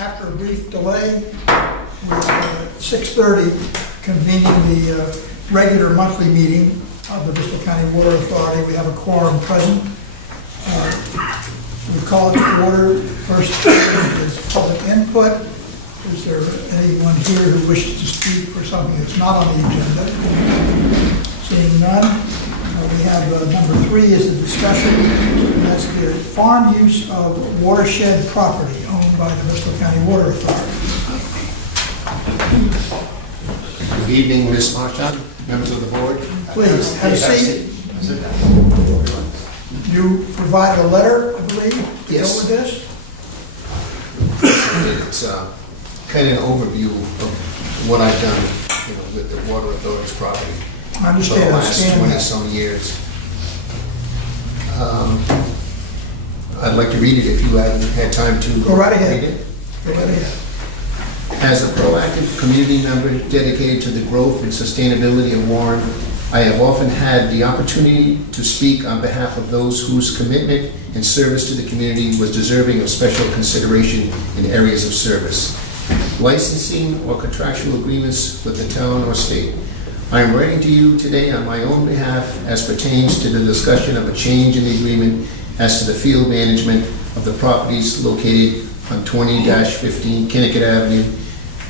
after a brief delay, with 6:30 convening the regular monthly meeting of the Bristol County Water Authority. We have a quorum present. We call it to order. First is public input. Is there anyone here who wishes to speak for something that's not on the agenda? Seeing none. We have number 3 is a discussion, and that's the farm use of watershed property owned by the Bristol County Water Authority. Good evening, Ms. Marchand, members of the board. Please, have a seat. You provided a letter, I believe, to deal Yes. with this? It's kind of an overview of what I've done, with the Water Authority's property I for understand. the I last understand that. 20-some years. I'd like to read it if you haven't had time to Go right ahead. read it. Go right ahead. As a proactive community member dedicated to the growth and sustainability of Warren, I have often had the opportunity to speak on behalf of those whose commitment and service to the community was deserving of special consideration in areas of service, licensing or contractual agreements with the town or state. I am writing to you today on my own behalf as pertains to the discussion of a change in the agreement as to the field management of the properties located on 20-15 Kinnicket Avenue,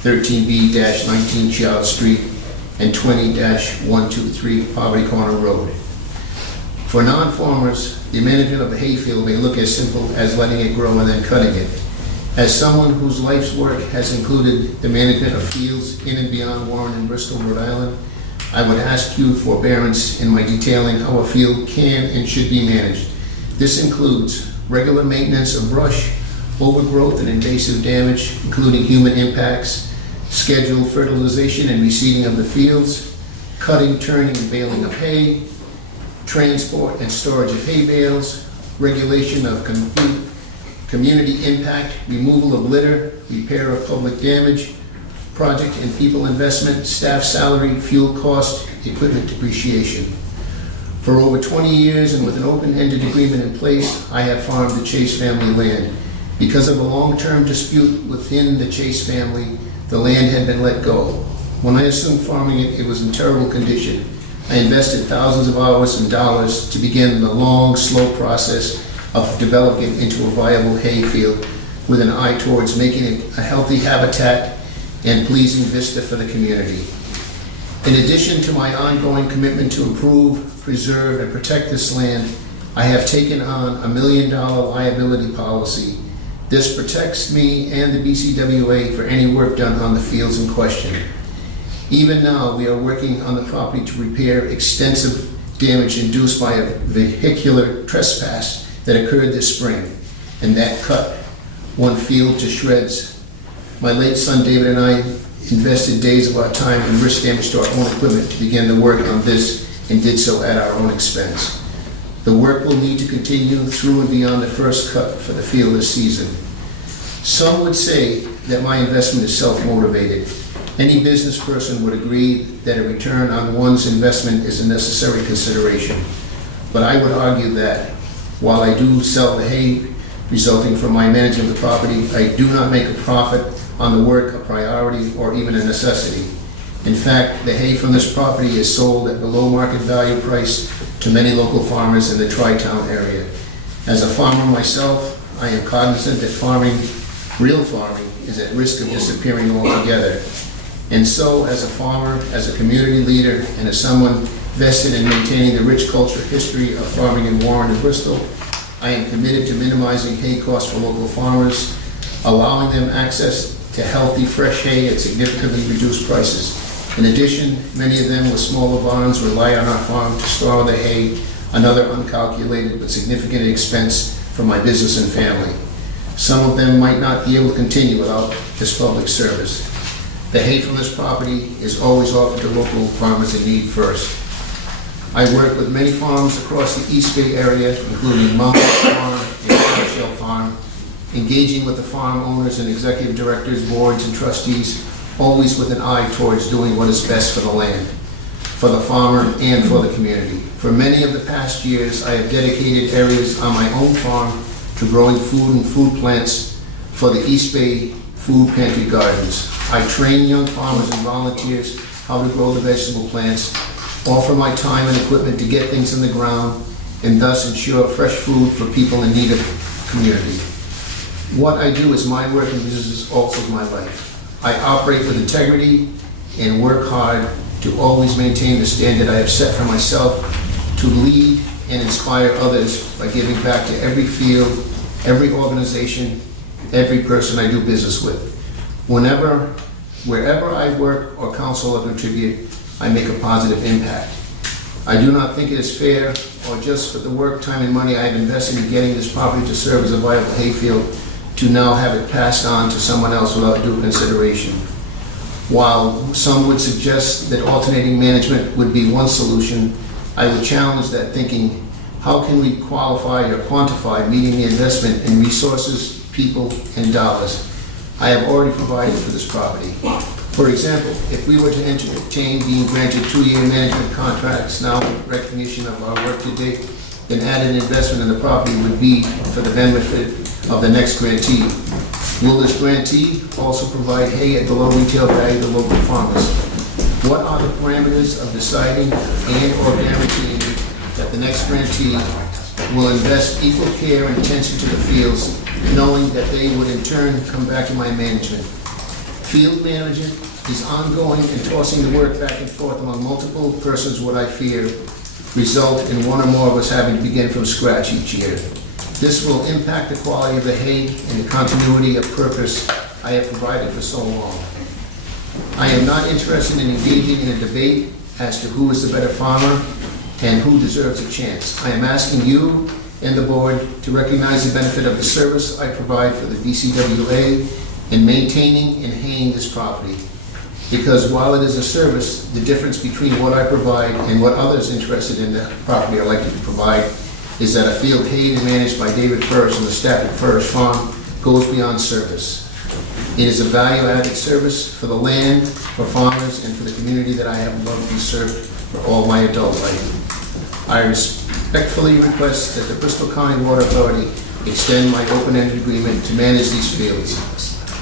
13B-19 Child Street, and 20-123 Poverty Corner Road. For non-farmers, the management of the hayfield may look as simple as letting it grow and then cutting it. As someone whose life's work has included the management of fields in and beyond Warren and Bristol, Rhode Island, I would ask you forbearance in my detailing how a field can and should be managed. This includes regular maintenance of brush, overgrowth and invasive damage, including human impacts, scheduled fertilization and reseeding of the fields, cutting, turning, and baling of hay, transport and storage of hay bales, regulation of community impact, removal of litter, repair of public damage, project and people investment, staff salary, fuel cost, equipment depreciation. For over 20 years and with an open-ended agreement in place, I have farmed the Chase family land. Because of a long-term dispute within the Chase family, the land had been let go. When I assumed farming it, it was in terrible condition. I invested thousands of hours and dollars to begin the long, slow process of developing it into a viable hay field with an eye towards making it a healthy habitat and pleasing vista for the community. In addition to my ongoing commitment to improve, preserve, and protect this land, I have taken on a $1 million liability policy. This protects me and the BCWA for any work done on the fields in question. Even now, we are working on the property to repair extensive damage induced by a vehicular trespass that occurred this spring, and that cut one field to shreds. My late son David and I invested days of our time and risk damage to our own equipment to begin the work on this, and did so at our own expense. The work will need to continue through and beyond the first cut for the field this season. Some would say that my investment is self-motivated. Any business person would agree that a return on one's investment is a necessary consideration. But I would argue that while I do sell the hay resulting from my management of the property, I do not make a profit on the work a priority or even a necessity. In fact, the hay from this property is sold at below market value price to many local farmers in the Tri-Town area. As a farmer myself, I am cognizant that farming, real farming, is at risk of disappearing altogether. And so, as a farmer, as a community leader, and as someone vested in maintaining the rich cultural history of farming in Warren and Bristol, I am committed to minimizing hay costs for local farmers, allowing them access to healthy, fresh hay at significantly reduced prices. In addition, many of them with smaller barns rely on our farm to store their hay, another uncalculated but significant expense for my business and family. Some of them might not be able to continue without this public service. The hay from this property is always offered to local farmers in need first. I work with many farms across the East Bay area, including Mountain Farm and Shell Farm, engaging with the farm owners and executive directors, boards, and trustees, always with an eye towards doing what is best for the land, for the farmer, and for the community. For many of the past years, I have dedicated areas on my own farm to growing food and food plants for the East Bay food pantry gardens. I train young farmers and volunteers how to grow the vegetable plants, offer my time and equipment to get things in the ground, and thus ensure fresh food for people in need of community. What I do is my work and business is also my life. I operate with integrity and work hard to always maintain the standard I have set for myself, to lead and inspire others by giving back to every field, every organization, every person I do business with. Wherever I work or counsel or contribute, I make a positive impact. I do not think it is fair or just for the work, time, and money I have invested in getting this property to serve as a viable hayfield to now have it passed on to someone else without due consideration. While some would suggest that alternating management would be one solution, I would challenge that thinking. How can we qualify or quantify meeting the investment in resources, people, and dollars I have already provided for this property? For example, if we were to entertain being granted 2-year management contracts now in recognition of our work to date, then added investment in the property would be for the benefit of the next grantee. Will this grantee also provide hay at below retail value to local farmers? What are the parameters of deciding and/or guaranteeing that the next grantee will invest equal care and attention to the fields, knowing that they would in turn come back to my management? Field management is ongoing and tossing the work back and forth among multiple persons would, I fear, result in one or more of us having to begin from scratch each year. This will impact the quality of the hay and the continuity of purpose I have provided for so long. I am not interested in engaging in a debate as to who is the better farmer and who deserves a chance. I am asking you and the board to recognize the benefit of the service I provide for the DCWA in maintaining and haying this property. Because while it is a service, the difference between what I provide and what others interested in the property are likely to provide is that a field hayed and managed by David Furrish and the staff at Furrish Farm goes beyond service. It is a value-added service for the land, for farmers, and for the community that I have loved and served for all my adult life. I respectfully request that the Bristol County Water Authority extend my open-ended agreement to manage these fields.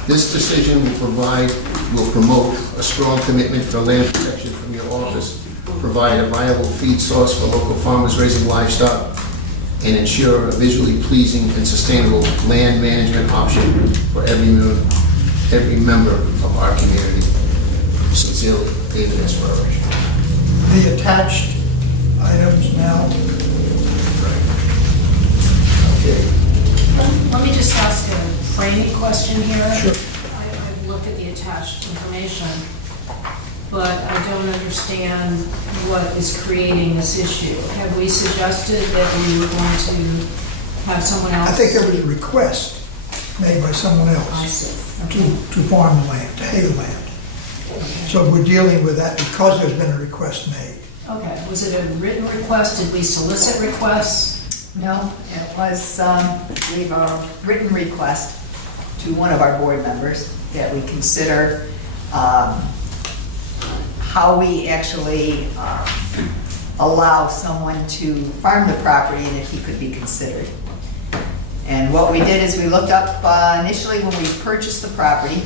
This decision will promote a strong commitment for land protection from your office, provide a viable feed source for local farmers raising livestock, and ensure a visually pleasing and sustainable land management option for every member of our community. Sincerely, David S. Furrish. The attached items now. Okay. Let me just ask a framing question here. Sure. I've looked at the attached information, but I don't understand what is creating this issue. Have we suggested that we were going to have someone else? I think there was a request made by someone I else see. to farm the land, to hay the land. So we're dealing with that because there's been a request made. Okay, was it a written request? Did we solicit requests? No, it was, gave a written request to one of our board members that we consider how we actually allow someone to farm the property and if he could be considered. And what we did is we looked up initially when we purchased the property.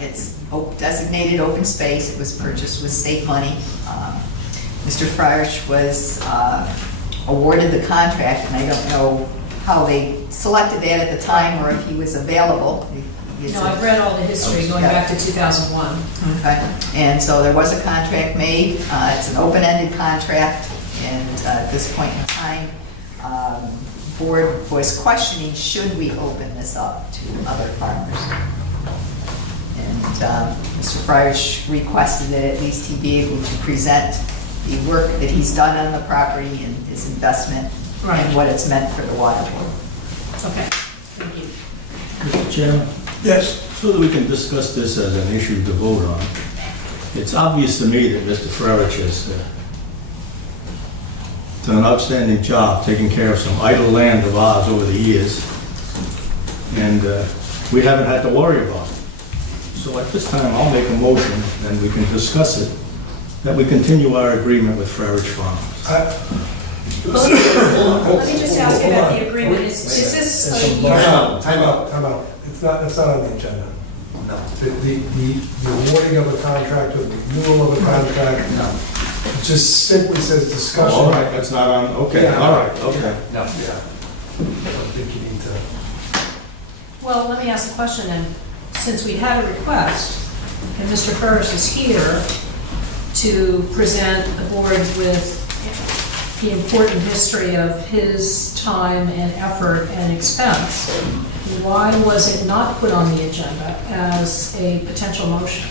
It's designated open space. It was purchased with state money. Mr. Fryerch was awarded the contract, and I don't know how they selected that at the time or if he was available. No, I've read all the history going back to 2001. Okay, and so there was a contract made. It's an open-ended contract, and at this point in time, board was questioning, should we open this up to other farmers? And Mr. Fryerch requested that at least he be able to present the work that he's done on the property and his investment and what it's meant for the water board. Okay, thank you. Mr. Chairman, Yes, so that we can discuss this as an issue to vote on, it's obvious to me that Mr. Furrish has done an outstanding job taking care of some idle land of ours over the years, and we haven't had to worry about it. So at this time, I'll make a motion, and we can discuss it, that we continue our agreement with Furrish Farms. Let me just ask about the agreement. Is this a year? Time out. That's not on the agenda. No. The awarding of a contract or the renewal of a contract. No. It just simply says discussion. All right, that's not on, okay, Yeah. all right, okay. No. Yeah. I think you need to. Well, let me ask the question then. Since we had a request, and Mr. Parrish is here to present the board with the important history of his time and effort and expense, why was it not put on the agenda as a potential motion?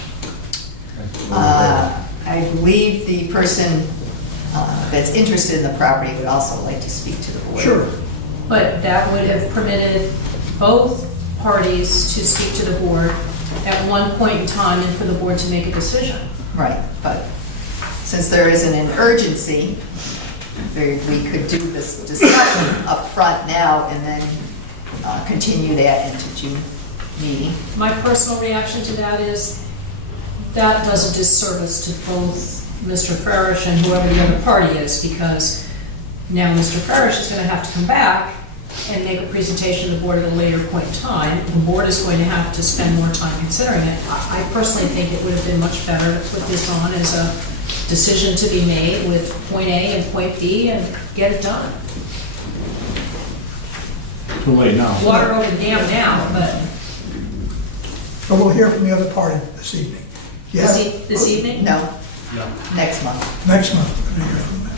I believe the person that's interested in the property would also like to speak to the board. Sure. But that would have permitted both parties to speak to the board at one point in time and for the board to make a decision. Right, but since there isn't an urgency, we could do this discussion up front now and then continue that into June meeting. My personal reaction to that is that does a disservice to both Mr. Parrish and whoever the other party is, because now Mr. Parrish is going to have to come back and make a presentation to the board at a later point in time. The board is going to have to spend more time considering it. I personally think it would have been much better to put this on as a decision to be made with point A and point B and get it done. Too late now. Water over the dam now, but But we'll hear from the other party this evening. Yeah, this evening? No, next month. next month, we'll hear from them.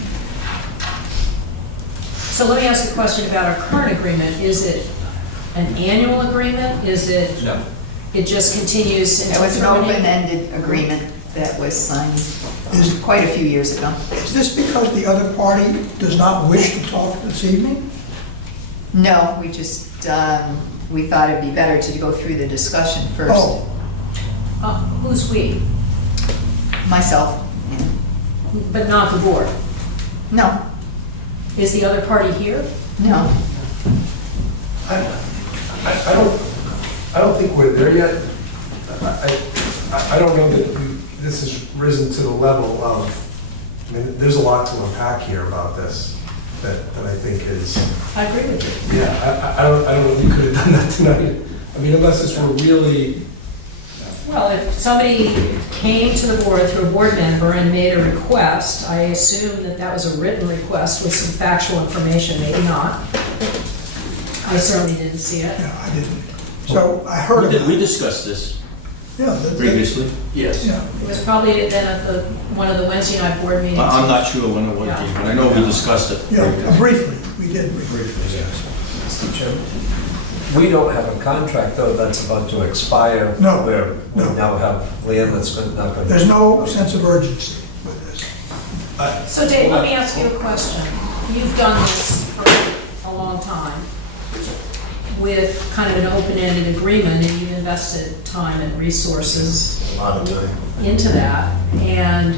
So let me ask a question about our current agreement. Is it an annual agreement? Is it? No. It just continues It until was an terminated? open-ended agreement that was signed Is- quite a few years ago. Is this because the other party does not wish to talk this evening? No, we just, we thought it'd be better to go through the discussion first. Oh, Who's we? Myself, But not the board. no, Is the other party here? no. I don't think we're there yet. I don't know that this has risen to the level of, I mean, there's a lot to unpack here about this that I think is, I agree with you. yeah, I don't know if you could have done that tonight. I mean, unless this were really, Well, if somebody came to the board through a board member and made a request, I assume that that was a written request with some factual information, maybe not. I certainly didn't see it. yeah, I didn't. So I heard Did about we it. discuss this Yeah, previously? Yes. Yeah, It was probably then at one of the Wednesday night board meetings. I'm not sure when it was, but I know we discussed it. yeah, previously. briefly, we did briefly. Briefly, yes. Mr. Chairman, we don't have a contract, though, that's about to expire. No, Where we no. now have land that's not going to... There's no sense of urgency with this. So Dave, let me ask you a question. You've done this for a long time with kind of an open-ended agreement, and you've invested time and resources A lot of time. into that. And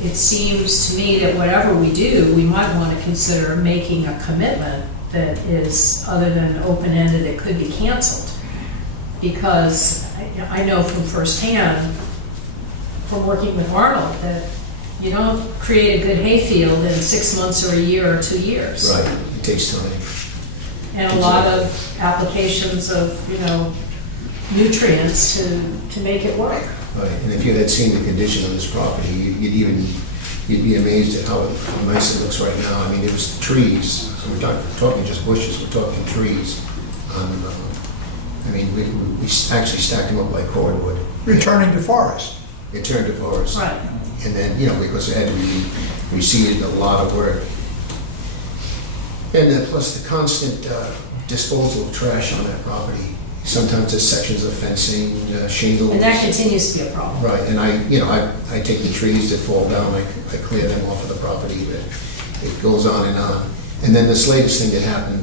it seems to me that whatever we do, we might want to consider making a commitment that is, other than open-ended, it could be canceled. Because I know from firsthand, from working with Arnold, that you don't create a good hayfield in 6 months or a year or 2 years. Right, it takes time. And a lot of applications of, nutrients to make it work. Right, and if you had seen the condition of this property, you'd be amazed at how nice it looks right now. I mean, it was trees, so we're talking just bushes, we're talking trees. I mean, we actually stacked them up like cordwood. Returning to forest. It turned to forest. Right. And then, because it had to be reseeded, a lot of work. And then plus the constant disposal of trash on that property. Sometimes there's sections of fencing, shingles. And that continues to be a problem. Right, and I take the trees that fall down, I clear them off of the property, but it goes on. And then this latest thing that happened.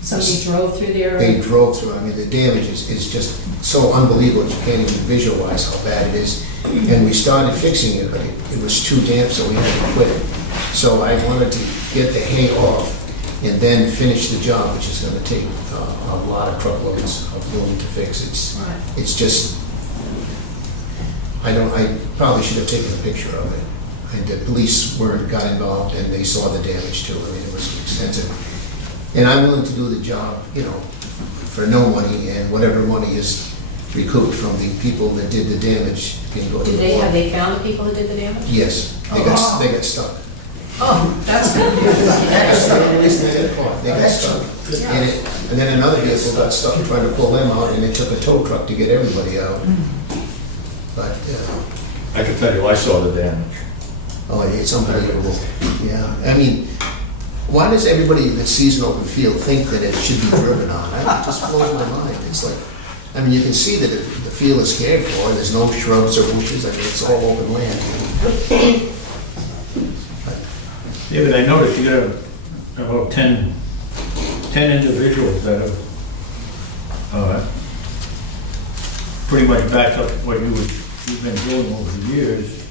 Somebody drove through there. They drove through, I mean, the damage is just so unbelievable, you can't even visualize how bad it is. And we started fixing it, but it was too damp, so we had to quit. So I wanted to get the hay off and then finish the job, which is gonna take a lot of truckloads of loom to fix. It's just, I probably should have taken a picture of it. and the police got involved, and they saw the damage too. I mean, it was extensive. And I'm willing to do the job, you know, for no money, and whatever money is recouped from the people that did the damage can go to the Have board. they found the people that did the damage? Yes, they got stuck. Oh, that's good. They got stuck, at least they got caught, they got stuck. Yeah. And then another vehicle got stuck trying to pull them out, and it took a tow truck to get everybody out. But, I can tell you, I saw the damage. oh, it's unbelievable. Yeah, I mean, why does everybody that sees an open field think that it should be driven on? It just blows my mind. It's like, I mean, you can see that the field is cared for, there's no shrubs or bushes, I mean, it's all open land. David, I noticed you got about 10 individuals that have pretty much backed up what you've been doing over the years.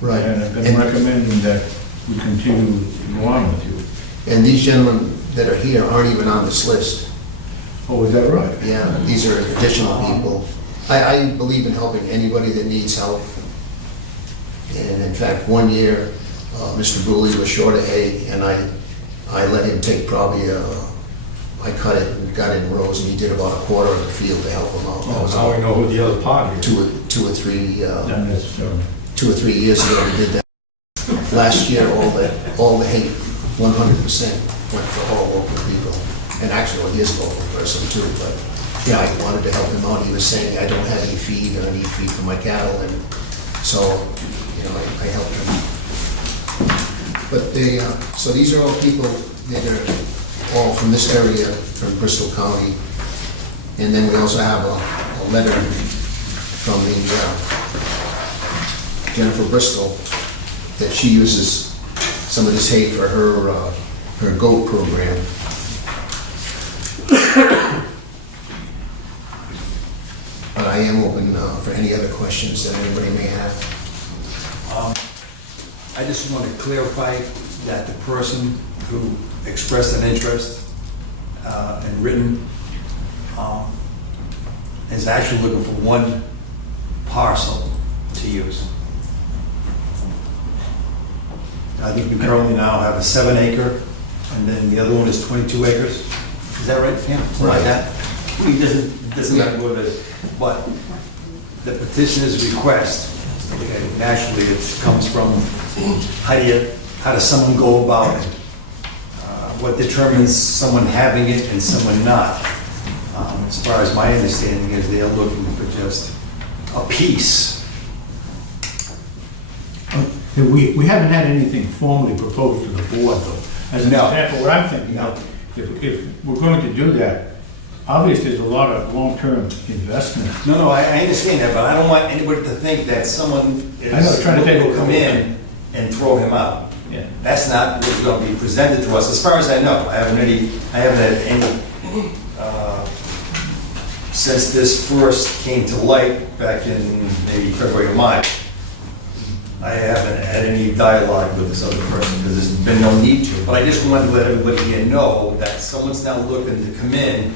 Right. And have been recommending that we continue to go on with you. And these gentlemen that are here aren't even on this list. Oh, is that right? Yeah, these are additional people. I believe in helping anybody that needs help. And in fact, one year, Mr. Bruley was short of hay, and I let him take probably, I cut it and got it in rows, and he did about a quarter of the field to help him out. That was Now we know who the other party is. two or three Not necessarily. 2 or 3 years ago, we did that. Last year, all the hay, 100% went for all local people. And actually, he is a local person too, but yeah, I wanted to help him out. He was saying, I don't have any feed, and I need feed for my cattle, and so, you know, I helped him. But so these are all people that are all from this area, from Bristol County. And then we also have a letter from the Jennifer Bristol, that she uses some of this hay for her goat program. But I am open for any other questions that anybody may have. I just want to clarify that the person who expressed an interest and written is actually looking for one parcel to use. I think we currently now have a 7-acre, and then the other one is 22 acres. Is that right? Yeah, something like that. He doesn't have to go to, but the petitioner's request, okay, naturally it comes from how does someone go about it? What determines someone having it and someone not? As far as my understanding is, they're looking for just a piece. We haven't had anything formally proposed to the board, though. As an No. example, what I'm thinking of, if we're going to do that, obviously there's a lot of long-term investment. No, I understand that, but I don't want anybody to think that someone is I know, trying to take looking to over come the whole in and throw him out. Yeah. That's not what's going to be presented to us, as far as I know. I haven't had any, since this first came to light back in maybe February or March, I haven't had any dialogue with this other person because there's been no need to. But I just wanted to let everybody here know that someone's now looking to come in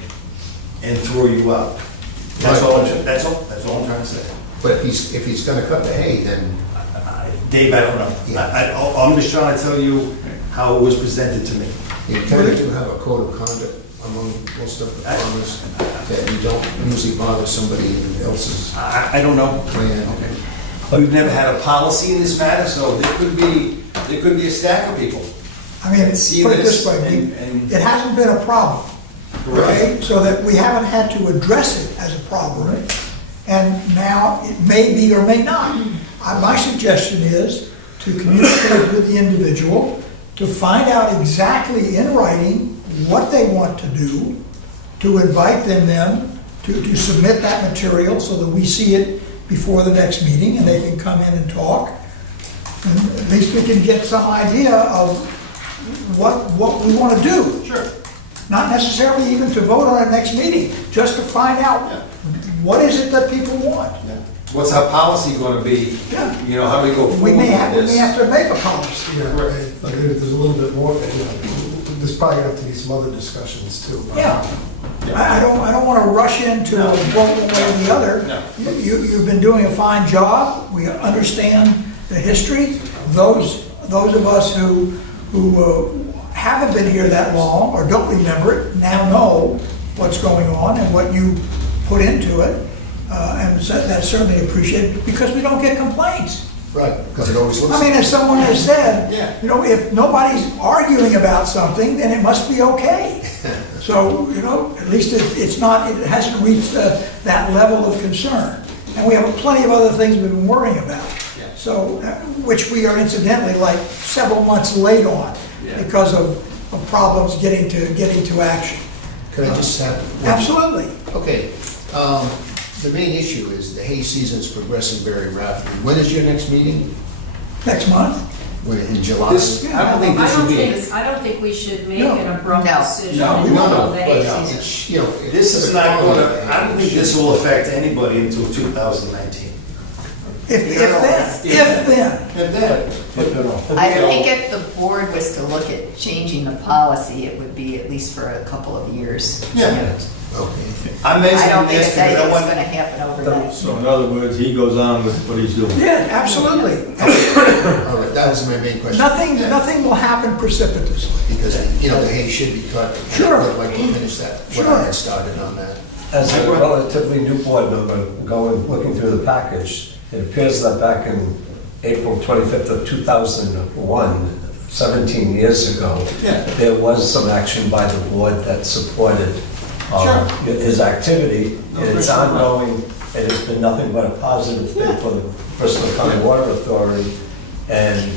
and throw you out. That's all I'm trying to say. But if he's gonna cut the hay, then Dave, I don't know. I'm just trying to tell you how it was presented to me. you kind of do have a code of conduct among most of the farmers, that you don't usually bother somebody else's I don't know. land. Okay. We've never had a policy in this matter, so there could be a stack of people. I mean, See put it this this way, and- it hasn't been a problem, okay? Correct. So that we haven't had to address it as a problem. And now it may be or may not. My suggestion is to communicate with the individual, to find out exactly in writing what they want to do, to invite them then to submit that material so that we see it before the next meeting and they can come in and talk. And at least we can get some idea of what we want to do. Sure. Not necessarily even to vote on our next meeting, just to find out what is it that people want. What's our policy going to be? Yeah. You know, how do we go forward We may with have this? to make a policy. Yeah, right. Like, there's a little bit more, there's probably have to be some other discussions too. Yeah. I don't want to rush into a vote one way or the other. No. You've been doing a fine job. We understand the history. Those of us who haven't been here that long or don't remember it now know what's going on and what you put into it. And so that's certainly appreciated because we don't get complaints. Right, because it always looks. I mean, as someone has said, Yeah. you know, if nobody's arguing about something, then it must be okay. So, you know, at least it hasn't reached that level of concern. And we have plenty of other things we've been worrying about. Yeah. So, which we are incidentally like several months late on because of problems getting to action. Could I just have? Absolutely. Okay, the main issue is the hay season's progressing very rapidly. When is your next meeting? Next month? In July? I don't think this should be. I don't think we should make No. an abrupt No. decision No, we on No, the but hay season. it's, you know. This is not gonna, I don't think this will affect anybody until 2019. If then. And then, I think if the board was to look at changing the policy, it would be at least for a couple of years. yeah, Okay. I'm I don't mentioning think this it's because anything I that's want, gonna happen overnight. So in other words, he goes on with what he's doing. Yeah, absolutely. All right, that was my main question. Nothing will happen precipitously. Because, you know, the hay should be cut. and Sure. I'd like to finish that, what Sure. I had started on that. As a relatively new board member, going, looking through the package, it appears that back in April 25th of 2001, 17 years ago, Yeah. there was some action by the board that supported his activity, and it's ongoing, and it's been nothing but a positive thing for the Bristol County Water Authority, and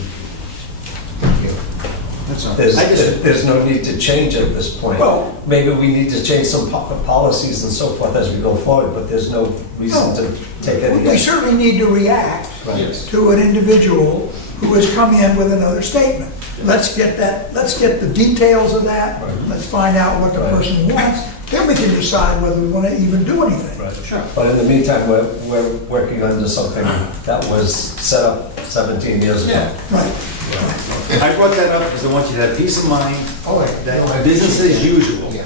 that's all. I just, there's no need to change at this point. Well- Maybe we need to change some policies and so forth as we go forward, but there's no reason to take any We action. certainly need to react yes. to an individual who has come in with another statement. Let's get the details of that, Right. let's find out what the Right. person wants, then we can decide whether we want to even do anything. Sure. But in the meantime, we're working under something that was set up 17 years ago. Yeah. Right. I brought that up because I want you to have peace of mind All right. that business as usual. Yeah.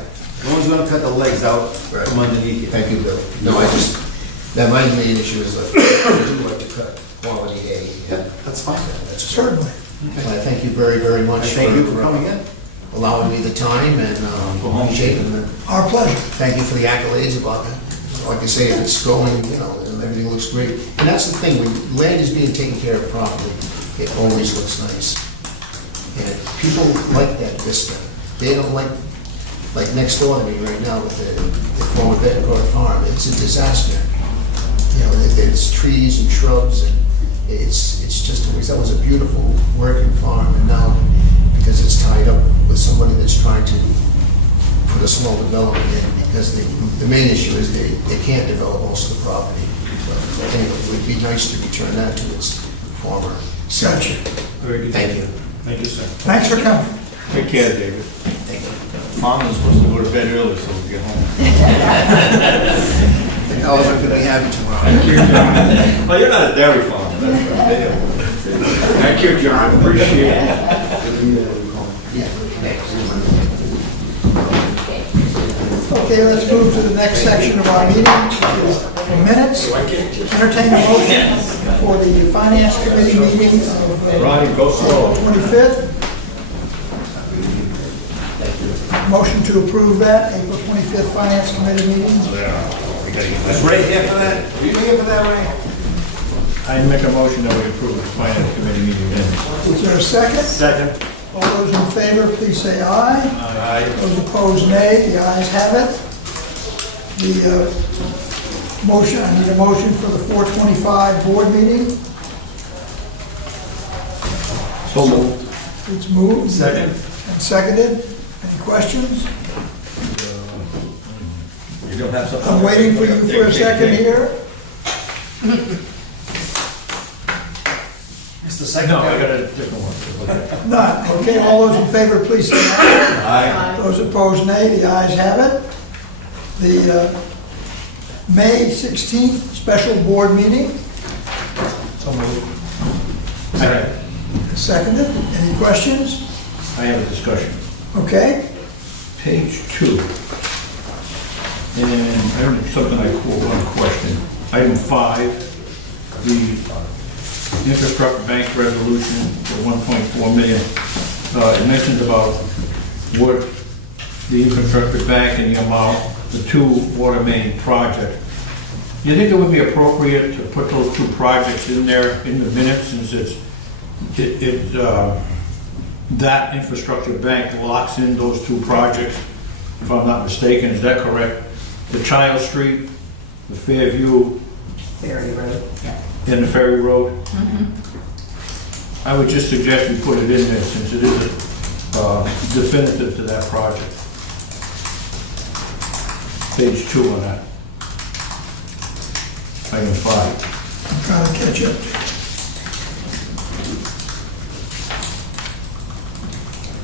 No one's gonna cut the legs out Right. from underneath you. Thank you, Bill. No, I just, that my main issue is that I do like to cut quality hay. Yeah, that's fine. That's Certainly. I thank you very, very much Thank you for coming in. allowing me the time and appreciate it. And Our pleasure. thank you for the accolades about it. Like I say, it's going, you know, and everything looks great. And that's the thing, when land is being taken care of properly, it always looks nice. And people like that vista. They don't like next door to me right now with the former Bettencourt Farm. It's a disaster. You know, there's trees and shrubs and it's just always, that was a beautiful working farm. And now, because it's tied up with somebody that's trying to put a small development in, because the main issue is they can't develop most of the property. So anyway, it would be nice to return that to its former. Gotcha. Very good. Thank you. Thank you, sir. Thanks for coming. Take care, David. Thank you. Farmer's supposed to go to bed early so we get home. The cows are gonna be happy tomorrow. Well, you're not a dairy farmer, that's right. Thank you, John, appreciate it. Yeah, thanks. Okay, let's move to the next section of our meeting, which is the minutes. Entertain a motion for the Finance Committee meeting of Ronnie, go slow. April 25th. Motion to approve that, April 25th Finance Committee meeting. Is Ray here for that? Are you here for that, Ray? I make a motion that we approve the finance committee meeting minutes. Is there a second? Second. All those in favor, please say aye. Aye. Those opposed, nay. The ayes have it. The motion, I need a motion for the 425 board meeting. So moved. It's moved. Second. And seconded. Any questions? You don't have something? I'm waiting for you for a second here. It's the second. No, I got a different one. None. Okay, all those in favor, please say aye. Aye. Those opposed, nay. The ayes have it. The May 16th special board meeting, So moved. Second. seconded. Any questions? I have a discussion. Okay, Page 2. And I don't, something I call one question. Item 5, the infrastructure bank resolution for 1.4 million. It mentions about what the infrastructure bank and the amount, the two water main projects. Do you think it would be appropriate to put those two projects in there in the minutes, since that infrastructure bank locks in those two projects, if I'm not mistaken, is that correct? The Child Street, the Fairview, Ferry Road. and the Ferry Road? I would just suggest we put it in there, since it is definitive to that project. Page 2 on that. Item 5. I'm trying to catch up.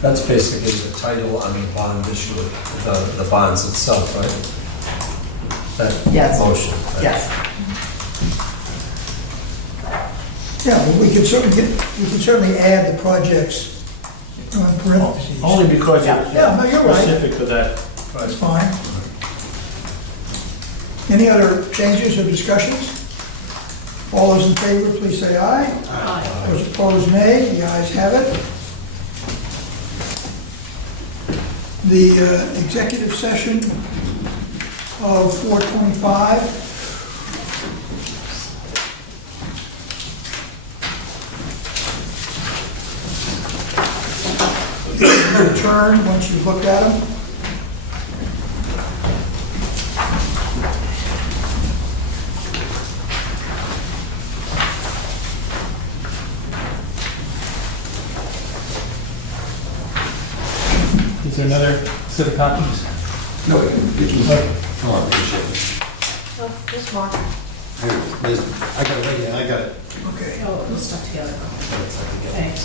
That's basically the title on the bond issue, the bonds itself, right? That Yes. motion. right? Yes. Yeah, well, we could certainly add the projects on parentheses. Only because it's Yeah, no, you're right. specific to that. That's fine. Any other changes or discussions? All those in favor, please say aye. Aye. Those opposed, nay. The ayes have it. The executive session of 4:25. Return once you've looked at them. Is there another set of copies? No, we can, oh, I appreciate it. Oh, there's more. I got it right here, I got it. Okay. Oh, it was stuck together. Thanks.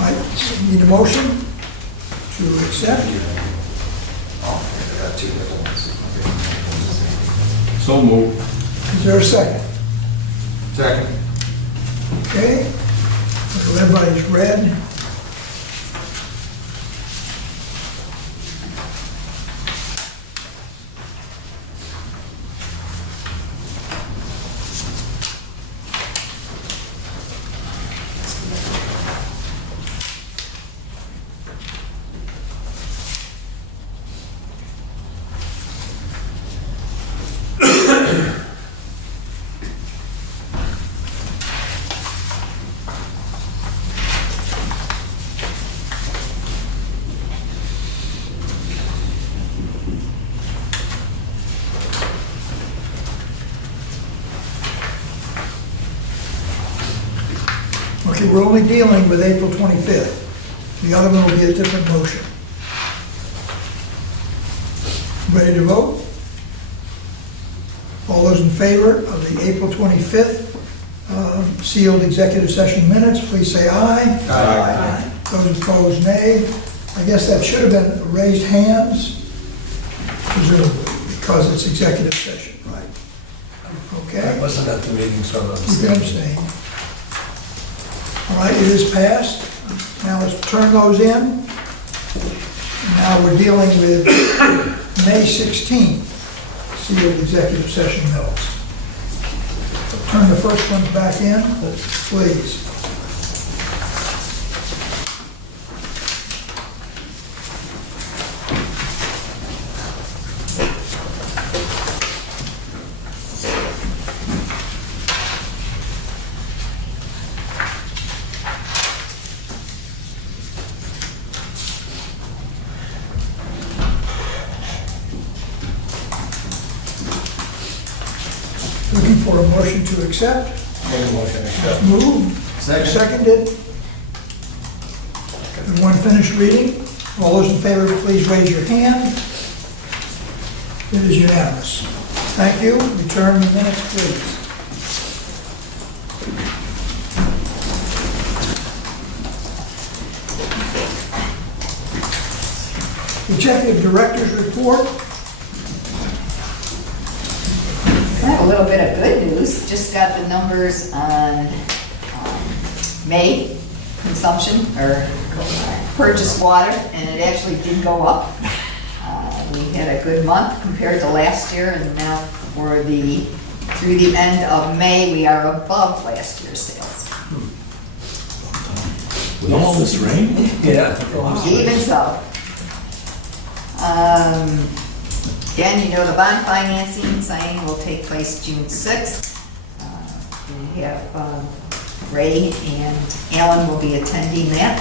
I need a motion to accept. Oh, I got two different ones. So moved. Is there a second? Second. Okay. So everybody's read. Okay, we're only dealing with April 25th. The other one will be a different motion. Ready to vote? All those in favor of the April 25th sealed executive session minutes, please say aye. Aye. Those opposed, nay. I guess that should have been raised hands, presumably, because it's executive session, right? I Okay, wasn't at the meeting, so I'm not. you can abstain. All right, it is passed. Now let's turn those in. Now we're dealing with May 16th, sealed executive session minutes. Turn the first one back in, please. Looking for a motion to accept. Moved. Seconded. Everyone finished reading? All those in favor, please raise your hand. It is unanimous. Thank you. Return the minutes, please. Executive Director's Report. I have a little bit of good news, just got the numbers on May consumption, or purchased water, and it actually did go up. We had a good month compared to last year, and now for the Through the end of May, we are above last year's sales. With all this rain? Yeah. Even so. Again, you know the bond financing signing will take place June 6th. We have Ray and Alan will be attending that.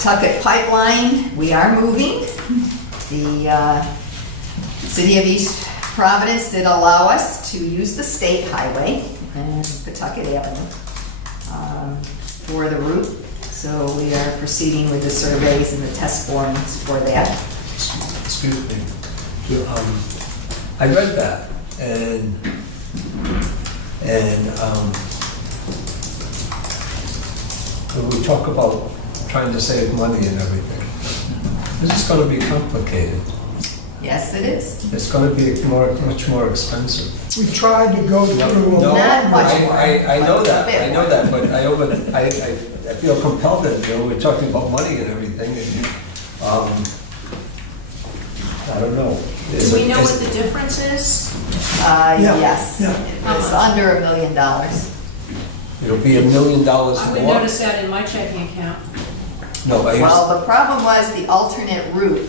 Tuckett Pipeline, we are moving. The City of East Providence did allow us to use the state highway and Pawtucket Avenue for the route. So we are proceeding with the surveys and the test borings for that. Excuse me. I read that, and when we talk about trying to save money and everything, this is going to be complicated. Yes, it is. It's going to be much more expensive. We tried to go through a No, lot. Not much more. I know but a that, bit I know more. that, but I feel compelled that, we're talking about money and everything, and, I don't know. Do we know what the difference is? Yeah, Yes. yeah. It's under $1 million. It'll be $1 million I would more? notice that in my checking account. No, Well, the problem was the alternate route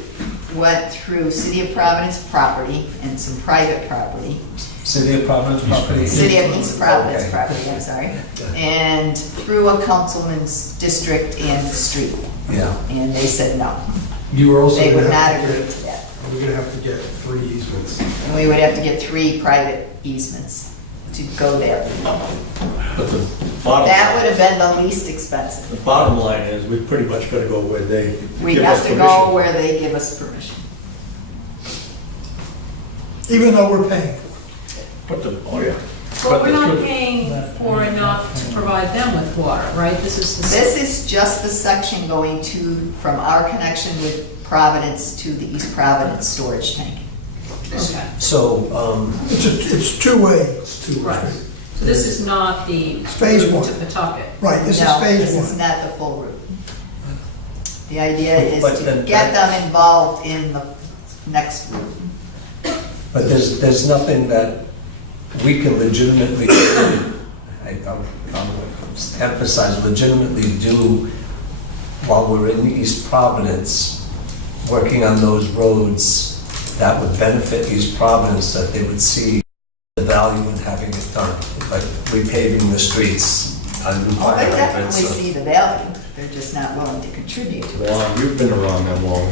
went through City of Providence property and some private property. City of Providence property? City of East Providence Okay. property, I'm sorry. And through a councilman's district and street. Yeah. And they said no. You were also They would gonna not have to agree get, to that. we're gonna have to get 3 easements. And we would have to get 3 private easements to go there. But the bottom, That would have been the least expensive. the bottom line is, we pretty much gotta go where they We give have us to permission. go where they give us permission. Even though we're paying. But the, oh yeah. But we're not paying for enough to provide them with water, right? This is the. This is just the section going from our connection with Providence to the East Providence storage tank. Okay, So, It's two-way. right. So this is not the Phase route one. to Pawtucket. Right, this is No, phase this is one. not the full route. The idea is But to then- get them involved in the next route. but there's nothing that we can legitimately do, I'll emphasize legitimately do while we're in East Providence, working on those roads that would benefit East Providence, that they would see the value in having it done, like repaving the streets on new Oh, they fire definitely hydrants. see the value, they're just not willing to contribute to it. Well, you've been around that long.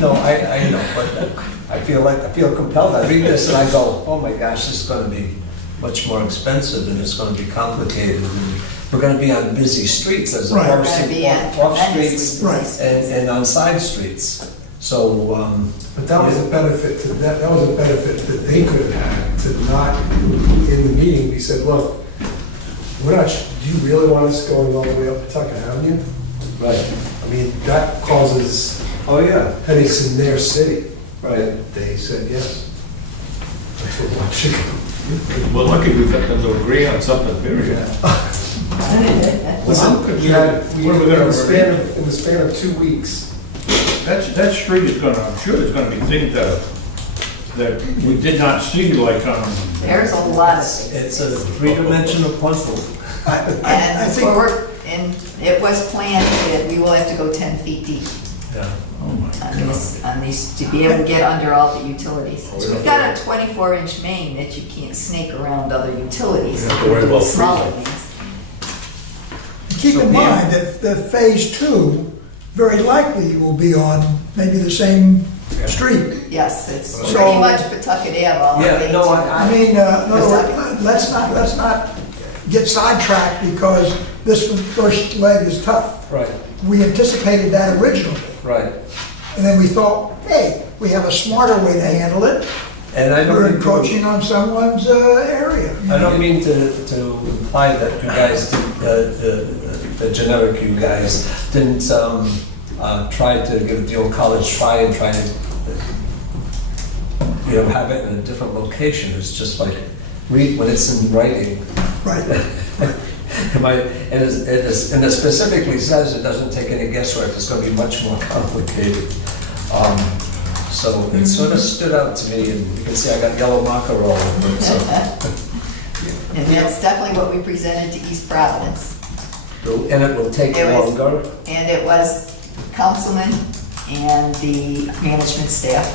No, I know, but I feel compelled. I read this and I go, oh my gosh, this is gonna be much more expensive and it's gonna be complicated. And we're gonna be on busy streets as Right. We're opposed gonna be to at off tremendously streets Right. busy and on side streets. So, But that was a benefit to, that was a benefit that they could have had, to not, in the meeting, we said, look, we're not, do you really want us going all the way up Pawtucket Avenue? right. I mean, that causes Oh, yeah, headaches in their city. right. They said yes. That's what one should do. We're lucky we got them to agree on something, period. Listen, we had, What are we gonna in the span of 2 weeks, That street is gonna, I'm sure there's gonna be things that we did not see, like, There's a lot of things. It's a three-dimensional puzzle. I think, And it was planned that we will have to go 10 feet deep Yeah. oh my on these, to be able to get under all the utilities. We've got a 24-inch main that you can't snake around other utilities. You have to worry about Smaller freezing. mains. keep in mind that phase two very likely will be on maybe the same street. Yes, it's So- pretty much Pawtucket Ave all the Yeah, way no, to- I mean, in other words, let's not get sidetracked because this first leg is tough. Right, We anticipated that originally, right. and then we thought, hey, we have a smarter way to handle it. And I don't We're think- encroaching on someone's area. I don't mean to imply that you guys, the generic you guys, didn't try to give it the old college try and try to, have it in a different location. It's just like, read when it's in writing. Right. And it specifically says it doesn't take any guesswork, it's going to be much more complicated. So it sort of stood out to me, and you can see I got yellow marker all over it, so. And that's definitely what we presented to East Providence. And it will take It was- longer. And it was councilmen and the management staff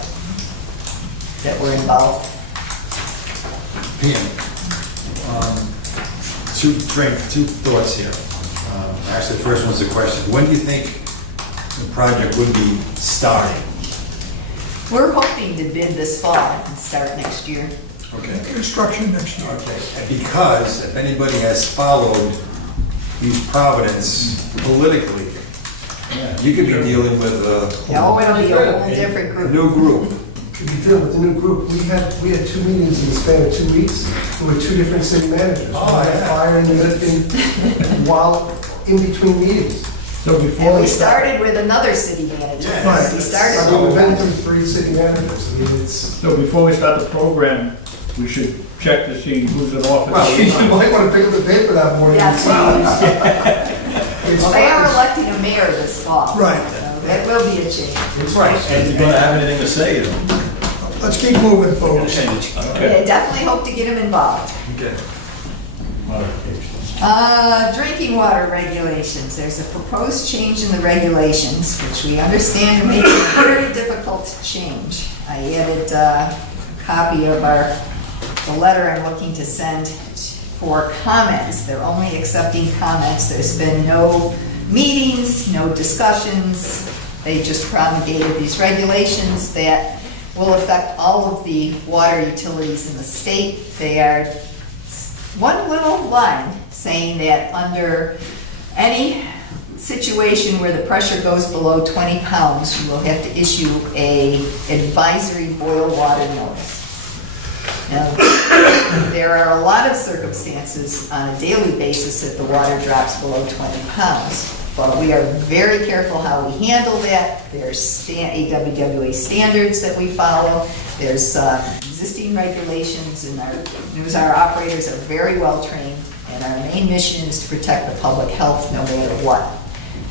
that were involved. Pam, two thoughts here. Actually, the first one's a question. When do you think the project would be starting? We're hoping to bid this fall and start next year. Okay. Construction next year. Okay, and because if anybody has followed East Providence politically, you could be dealing with Oh, it'll be a whole different a group. new group. Could be dealing with the new group. We had 2 meetings in the span of 2 weeks with 2 different city managers. Oh, One had yeah. fire and while in between meetings. So before And we we start, started with another city manager. Yeah. Right. We I started, mean, we've been through 3 city managers. I mean, it's, so before we start the program, we should check to see who's in office. well, you might want to pick up the paper that morning. yes, It's well, they are fine. electing a mayor this fall. Right. So that will be a change. It's right. And you're gonna have anything to say, you know? Let's keep moving, folks. Yeah, definitely hope to get him involved. Okay. Drinking water regulations. There's a proposed change in the regulations, which we understand will make it a very difficult to change. I added a copy of the letter I'm looking to send for comments. They're only accepting comments. There's been no meetings, no discussions. They just promulgated these regulations that will affect all of the water utilities in the state. They are one little line saying that under any situation where the pressure goes below 20 pounds, you will have to issue a advisory boil water notice. Now, there are a lot of circumstances on a daily basis that the water drops below 20 pounds. But we are very careful how we handle that. There's AWWA standards that we follow. There's existing regulations, and our operators are very well trained. And our main mission is to protect the public health no matter what.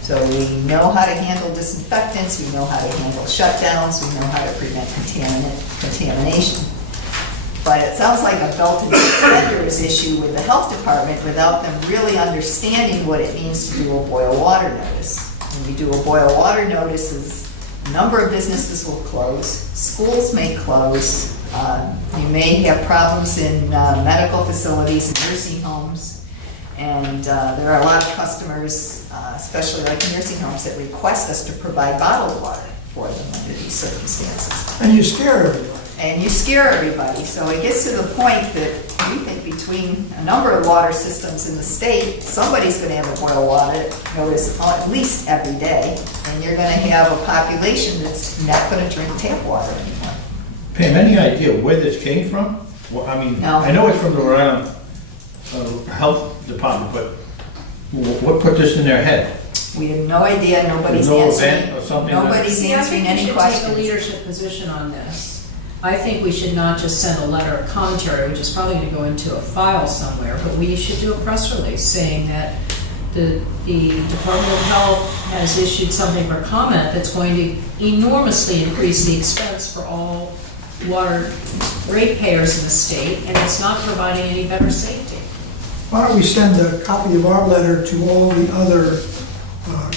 So we know how to handle disinfectants, we know how to handle shutdowns, we know how to prevent contamination. But it sounds like a belt and suspenders issue with the health department without them really understanding what it means to do a boil water notice. When we do a boil water notice, a number of businesses will close, schools may close, you may have problems in medical facilities and nursing homes, and there are a lot of customers, especially like nursing homes, that request us to provide bottled water for them under these circumstances. And you scare everybody. And you scare everybody, so it gets to the point that we think between a number of water systems in the state, somebody's gonna have a boil water notice at least every day, and you're gonna have a population that's not gonna drink tap water anymore. Pam, any idea where this came from? Well, I mean, No. I know it's from the Rhode Island Health Department, but what put this in their head? We have no idea, nobody's No answering, event or something like that? nobody's See, I answering think we any should take a questions. leadership position on this. I think we should not just send a letter of commentary, which is probably gonna go into a file somewhere, but we should do a press release saying that the Department of Health has issued something for comment that's going to enormously increase the expense for all water ratepayers in the state, and it's not providing any better safety. Why don't we send a copy of our letter to all the other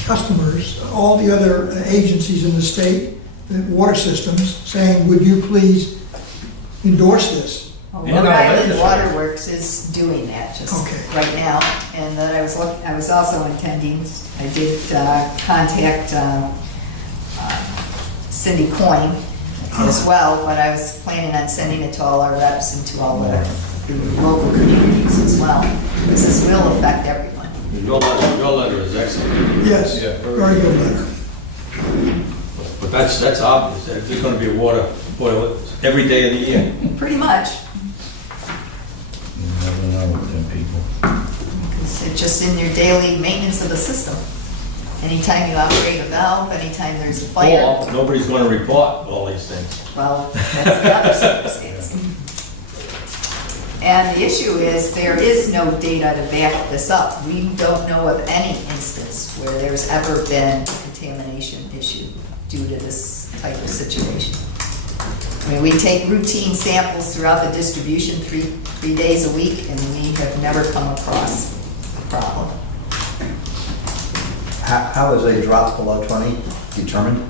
customers, all the other agencies in the state, the water systems, saying, would you please endorse this? Well, And Rhode our Island legislature. Water Works is doing that just Okay. right now, and then I was also intending, I did contact Cindy Coyne as well, but I was planning on sending it to all our reps and to all the local communities as well, because this will affect everyone. Your letter is excellent, Yes, Yeah. very good letter. but that's obvious, that there's gonna be a water boil every day of the year. Pretty much, You never know with them people. because it's just in your daily maintenance of the system. Anytime you operate a valve, anytime there's a fire, Or nobody's gonna report all these things. well, that's the other circumstance. And the issue is, there is no data to back this up. We don't know of any instance where there's ever been a contamination issue due to this type of situation. I mean, we take routine samples throughout the distribution three days a week, and we have never come across a problem. How is a drop below 20 determined?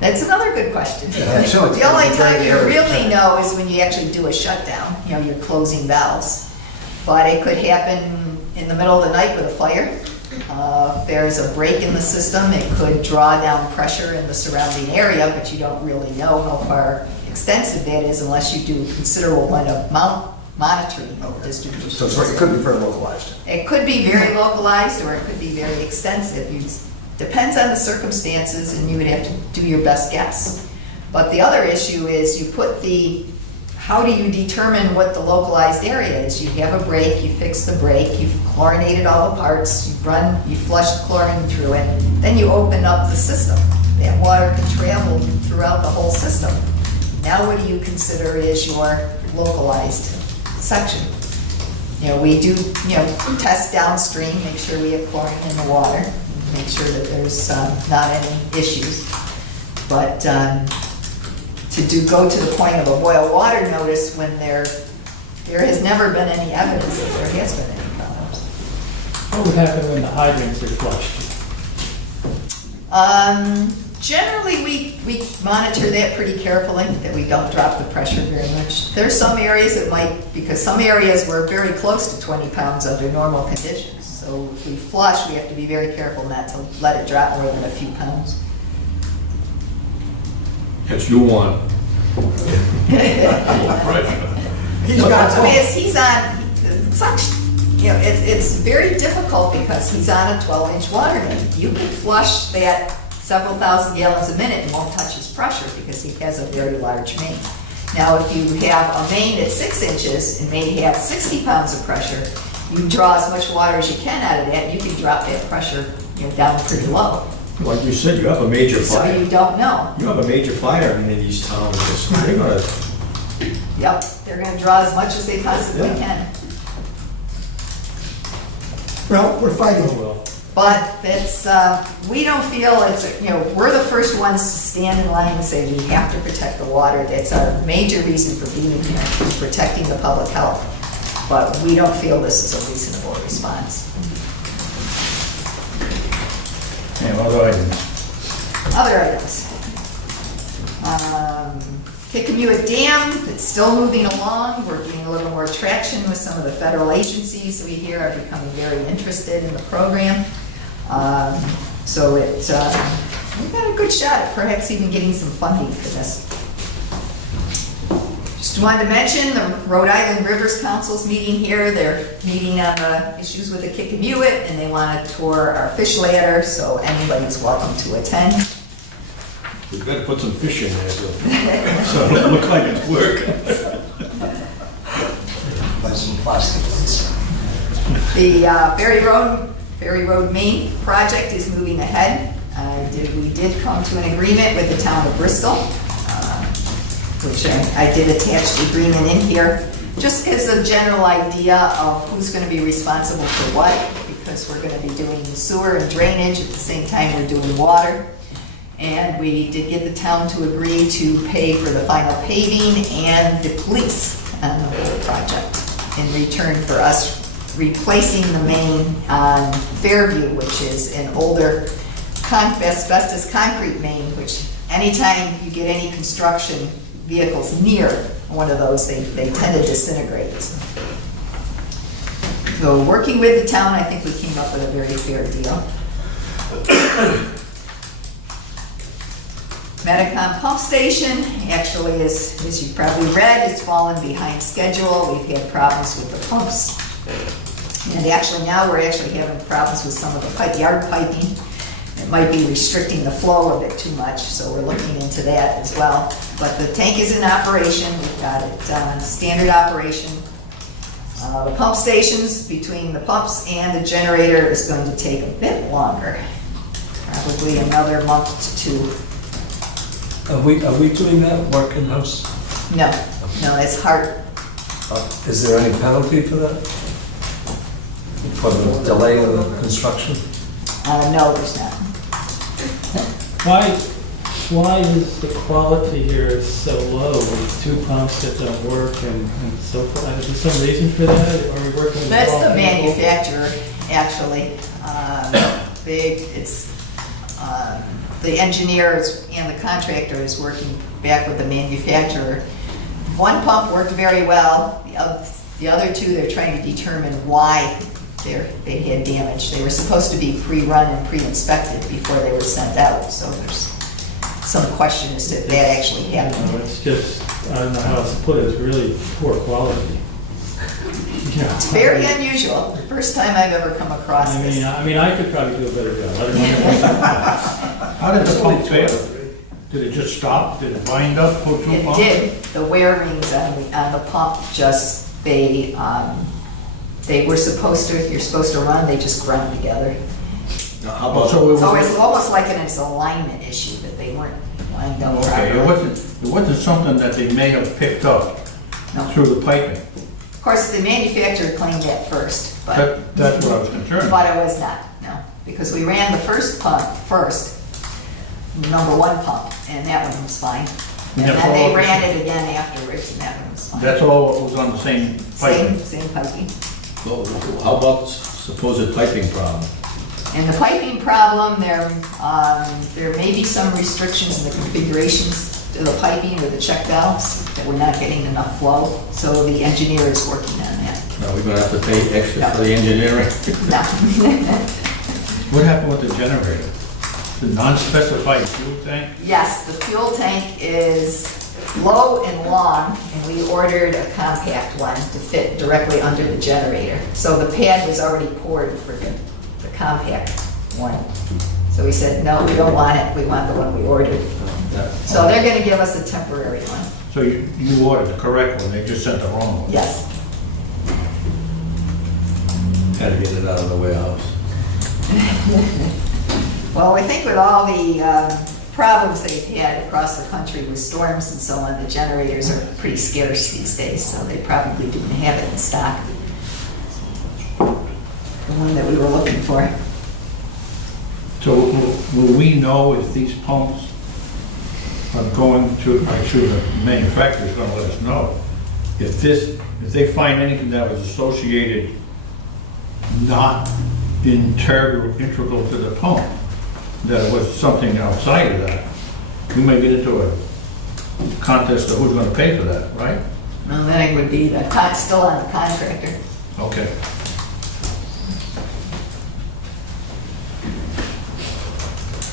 That's another good question. Yeah, sure. The only It's time very you area. really know is when you actually do a shutdown, you know, you're closing valves. But it could happen in the middle of the night with a fire. If there's a break in the system, it could draw down pressure in the surrounding area, but you don't really know how far extensive that is unless you do a considerable amount of monitoring of the distribution. So it could be very localized. It could be very localized, or it could be very extensive. Depends on the circumstances, and you would have to do your best guess. But the other issue is how do you determine what the localized area is? You have a break, you fix the break, you've chlorinated all the parts, you flush the chlorine through it, then you open up the system. That water can travel throughout the whole system. Now what do you consider is your localized section? You know, we do, test downstream, make sure we have chlorine in the water, make sure that there's not any issues. But go to the point of a boil water notice when there has never been any evidence that there has been any problems. What would happen when the hydrants are flushed? Generally, we monitor that pretty carefully, that we don't drop the pressure very much. There's some areas that might, because some areas we're very close to 20 pounds under normal conditions. So if we flush, we have to be very careful not to let it drop more than a few pounds. Yes, you want. He's got I mean, he's on, it's very difficult because he's on a 12-inch water main. You can flush that several thousand gallons a minute and won't touch his pressure because he has a very large main. Now, if you have a main that's 6 inches and may have 60 pounds of pressure, you draw as much water as you can out of that, and you can drop that pressure down pretty low. Like you said, you have a major So fire. you don't know. You have a major fire in these towns, they're gonna, Yep, they're gonna draw as much as they possibly can. Well, we're fighting. Well, But that's, we don't feel it's, we're the first ones to stand in line and say we have to protect the water. That's our major reason for being here, is protecting the public health. But we don't feel this is a reasonable response. And other items. Other items. Kickamuit Dam, it's still moving along. We're getting a little more traction with some of the federal agencies we hear are becoming very interested in the program. So we've got a good shot at perhaps even getting some funding for this. Just wanted to mention the Rhode Island Rivers Council's meeting here. They're meeting on the issues with the Kickamuit, and they want to tour our fish ladder, so anybody's welcome to attend. we better put some fish in there, so it look like it's working. Buy some plastic ones. The Ferry Road Main project is moving ahead. We did come to an agreement with the town of Bristol, which I did attach the agreement in here, just gives a general idea of who's going to be responsible for what, because we're going to be doing sewer and drainage at the same time we're doing water. And we did get the town to agree to pay for the final paving and the police on the whole project in return for us replacing the main on Fairview, which is an older asbestos concrete main, which anytime you get any construction vehicles near one of those, they tend to disintegrate. So working with the town, I think we came up with a very fair deal. Medicom pump station, actually, as you probably read, it's fallen behind schedule. We've had problems with the pumps. And actually now we're actually having problems with some of the yard piping. It might be restricting the flow a bit too much, so we're looking into that as well. But the tank is in operation. We've got it standard operation. The pump stations, between the pumps and the generator, is going to take a bit longer. Probably another month to 2. Are we doing that work in-house? No, it's hard. Is there any penalty for that? For the delay of the construction? No, there's not. Why, Why is the quality here so low with two pumps that don't work and so forth? Is there some reason for that? Are we working with? That's wrong the people? manufacturer, actually. The engineers and the contractor is working back with the manufacturer. One pump worked very well. The other two, they're trying to determine why they had damage. They were supposed to be pre-run and pre-inspected before they were sent out, so there's some question as to if that actually No, happened. it's just, I don't know how else to put it, it's really poor quality. It's very unusual. The first time I've ever come across this. I mean, I could probably do a better job. I don't know. How did the pump fail? Did it just stop? Did it wind up, pull two It pumps? did. The wear rings on the pump just, they were supposed to, you're supposed to run, they just ground together. Now, how about, So it So it's was, almost like it's an alignment issue that they weren't lined up okay, properly. it wasn't something that they may have picked up No. through the piping. Of course, the manufacturer claimed that first, but That's what I was concerned about. it was not, no. Because we ran the first pump first, number one pump, and that one was fine. And that's then all they it ran was? it again afterwards, and that one was fine. That's all was on the same piping. Same piping. well, how about supposed piping problem? And the piping problem, there may be some restrictions in the configurations to the piping with the check valves, that we're not getting enough flow, so the engineer is working on that. Now, we're gonna have to pay extra for the engineering. No. What happened with the generator? The non-specified fuel tank? Yes, the fuel tank is low and long, and we ordered a compact one to fit directly under the generator. So the pad was already poured for the compact one. So we said, no, we don't want it, we want the one we ordered. So they're gonna give us a temporary one, So you ordered the correct one, they just sent the wrong one? yes. Had to get it out of the warehouse. Well, I think with all the problems they've had across the country with storms and so on, the generators are pretty scarce these days, so they probably didn't have it in stock. The one that we were looking for. So will we know if these pumps are going to, I'm sure the manufacturer's gonna let us know, if they find anything that was associated not integral to the pump, that it was something outside of that, we may get into a contest of who's gonna pay for that, right? Well, then it would be still on the contractor. Okay.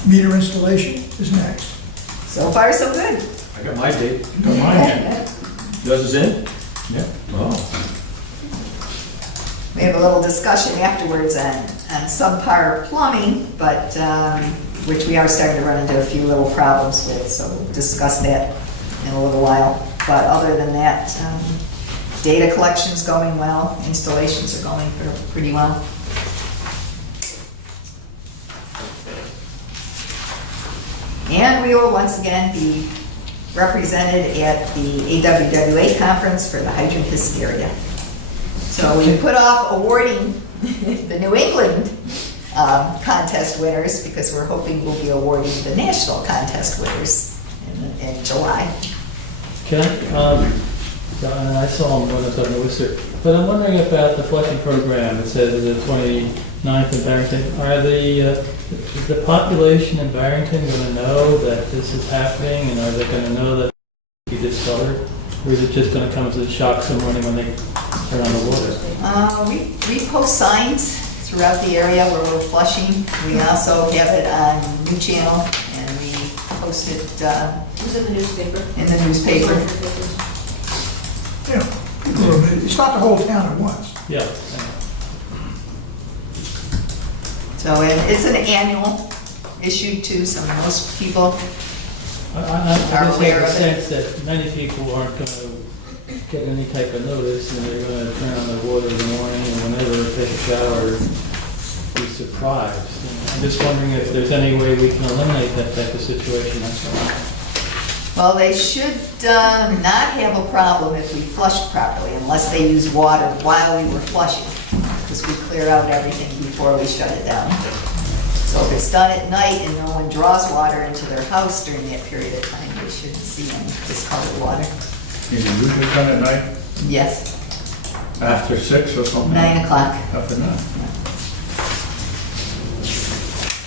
Meter installation is next. So far, so good. I got my date. Got mine in. Yours is in? Yeah. Oh. We have a little discussion afterwards on subpar plumbing, but, which we are starting to run into a few little problems with, so we'll discuss that in a little while. But other than that, data collection's going well, installations are going pretty well. And we will once again be represented at the AWWA conference for the hydrant hysteria. So we put off awarding the New England contest winners because we're hoping we'll be awarding the national contest winners in July. Can I saw them when I was up in Worcester, but I'm wondering about the flushing program. It says the 29th in Barrington. Are is the population in Barrington going to know that this is happening, and are they going to know that it be discovered? Or is it just going to come as a shock some morning when they turn on the water? We post signs throughout the area where we're flushing. We also have it on New Channel, and we post it It was in the newspaper. in the newspaper. Yeah, it's not the whole town at once. Yeah. So and it's an annual issue too, so most people, I just aware have of the it. sense that many people aren't going to get any type of notice, and they're going to turn on the water in the morning and whenever take a shower, be surprised. And I'm just wondering if there's any way we can eliminate that type of situation. That's all. well, they should not have a problem if we flushed properly, unless they use water while we were flushing, because we clear out everything before we shut it down. So if it's done at night and no one draws water into their house during that period of time, they shouldn't see any discolored water. Is it usually done at night, Yes, after 6 or something? 9 o'clock. After 9.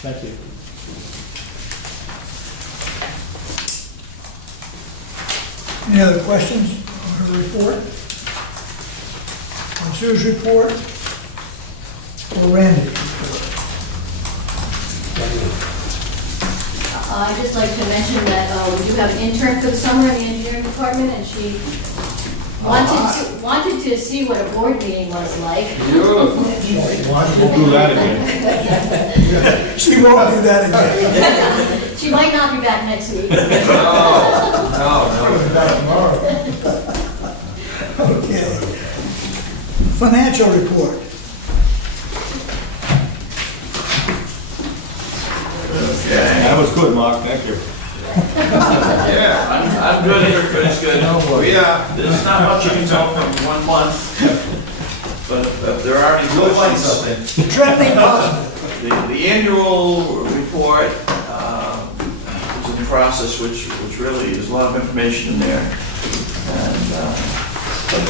Thank you. Any other questions on her report? On Sue's report? Or Randy's report? I'd just like to mention that we do have an intern for the summer in the engineering department, and she wanted to see what a board meeting was like. We'll do that again. She won't do that again. She might not be back next week. Okay. Financial report. That was good, Mark, thank you. Yeah, I'm good, everybody's good. There's not much you can tell from 1 month, but if there are any You'll find questions, something. Trending positive. the annual report is in process, which really is a lot of information in there. And, but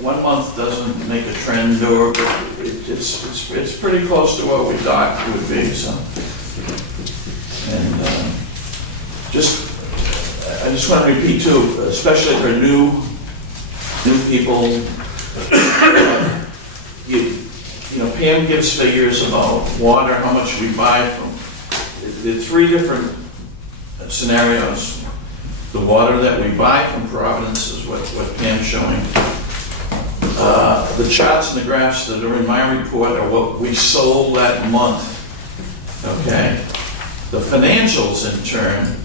1 month doesn't make a trend, or it's pretty close to what we thought it would be, so. And I just want to repeat too, especially for new people, you know, Pam gives figures about water, how much we buy from. There are 3 different scenarios. The water that we buy from Providence is what Pam's showing. The charts and the graphs that are in my report are what we sold that month, okay? The financials, in turn,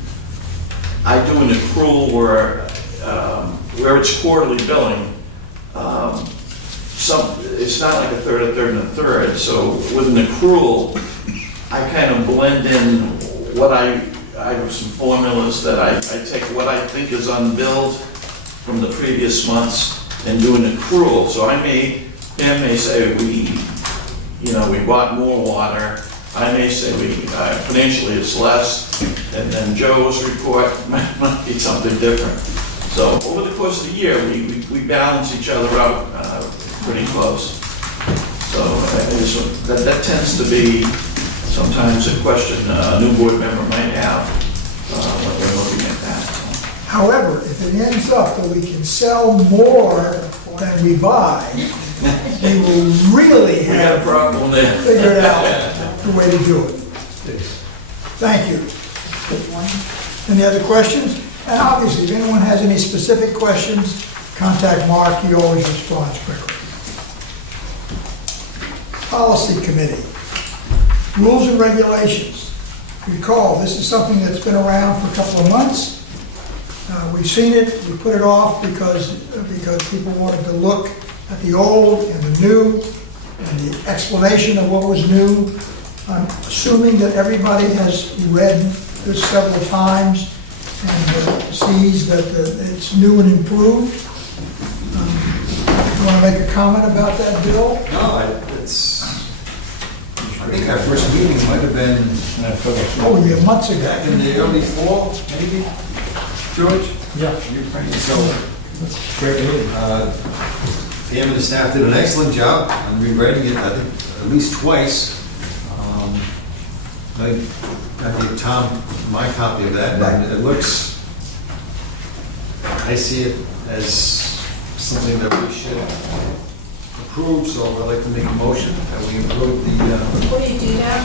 I do an accrual where it's quarterly billing. It's not like a third, and a third. So with an accrual, I kind of blend in what I have some formulas that I take what I think is unbilled from the previous months and do an accrual. So Pam may say we bought more water. I may say financially it's less, and then Joe's report might be something different. So over the course of the year, we balance each other out pretty close. So that tends to be sometimes a question a new board member might have when we're looking at that. However, if it ends up that we can sell more than we buy, we will really We got a have problem there. figured out the way to do it. Thank you. Any other questions? And obviously, if anyone has any specific questions, contact Mark, he always responds quickly. Policy Committee, rules and regulations. Recall, this is something that's been around for a couple of months. We've seen it, we put it off because people wanted to look at the old and the new, and the explanation of what was new. I'm assuming that everybody has read this several times and sees that it's new and improved. You want to make a comment about that, Bill? No, I think our first meeting might have been Oh, yeah, months ago. back in the early fall, maybe, George? Yeah, So, that's great news. Pam and the staff did an excellent job on rewriting it, I think, at least twice. I gave Tom my copy of that, and it looks, I see it as something that we should approve, so I'd like to make a motion that we approve the, Before you do that,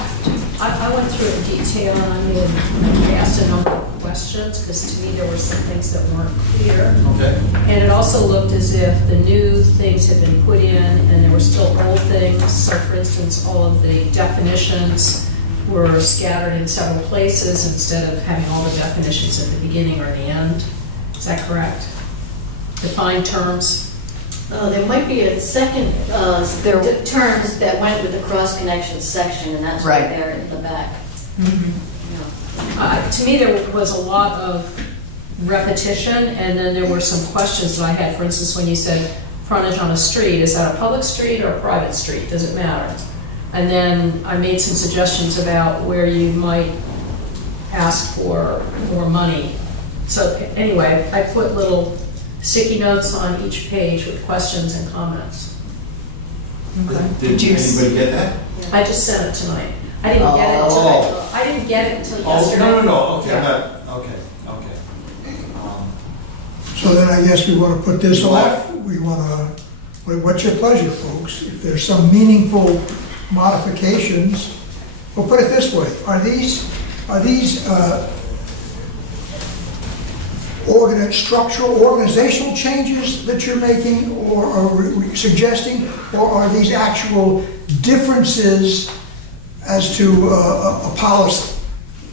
I went through it in detail, and I asked a number of questions, because to me there were some things that weren't clear. okay? And it also looked as if the new things had been put in, and there were still old things. So for instance, all of the definitions were scattered in several places instead of having all the definitions at the beginning or the end. Is that correct? Defined terms? There might be a second terms that went with the cross-connection section, and that's right there in the back. To me, there was a lot of repetition, and then there were some questions that I had. For instance, when you said frontage on a street, is that a public street or a private street? Does it matter? And then I made some suggestions about where you might ask for more money. So anyway, I put little sticky notes on each page with questions and comments. Did anybody get that? I just sent it tonight. I didn't get it until, I didn't get it until yesterday. Okay, Yeah. okay. So then I guess we want to put this off. We want to, what's your pleasure, folks? If there's some meaningful modifications, we'll put it this way. Are these structural, organizational changes that you're making or are suggesting? Or are these actual differences as to a policy?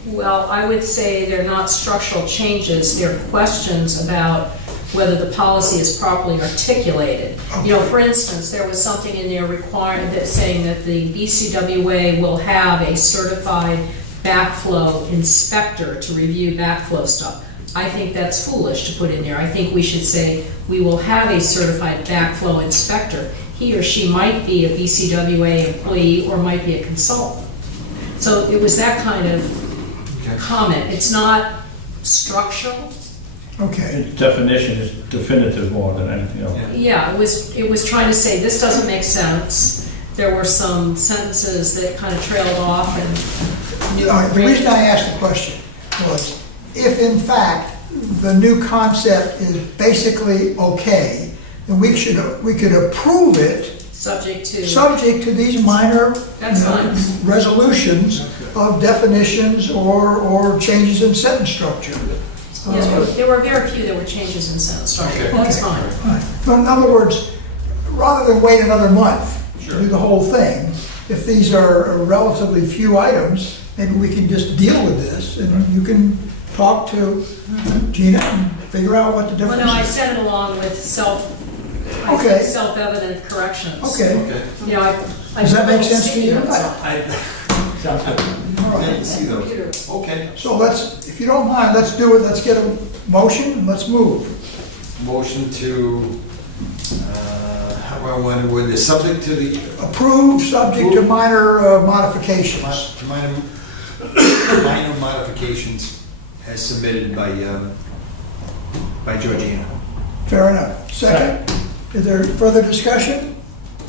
Well, I would say they're not structural changes, they're questions about whether the policy is properly articulated. You know, for instance, there was something in there requiring that saying that the BCWA will have a certified backflow inspector to review backflow stuff. I think that's foolish to put in there. I think we should say we will have a certified backflow inspector. He or she might be a BCWA employee or might be a consultant. So it was that kind of comment. It's not structural. Okay. Its definition is definitive more than anything else. Yeah, it was trying to say, this doesn't make sense. There were some sentences that kind of trailed off and... The reason I asked the question was, if in fact the new concept is basically okay, then we could approve it subject to these minor That's fine. resolutions of definitions or changes in sentence structure. Yes, there were very few that were changes in sentence structure. That's fine. Right. But in other words, rather than wait another month to do the whole thing, if these are relatively few items, maybe we can just deal with this and you can talk to Gina and figure out what the Well, difference no, I is. sent it along with Okay. self-evident corrections. Okay, You know, I does that make sense to sticky you? notes. Sounds good. All I right. didn't see those. Okay. So let's, if you don't mind, let's do it, let's get a motion and let's move. Motion to, how do I want to word this, subject to the, Approved, subject to minor modifications. minor modifications as submitted by Georgina. Fair enough. Second, is there further discussion?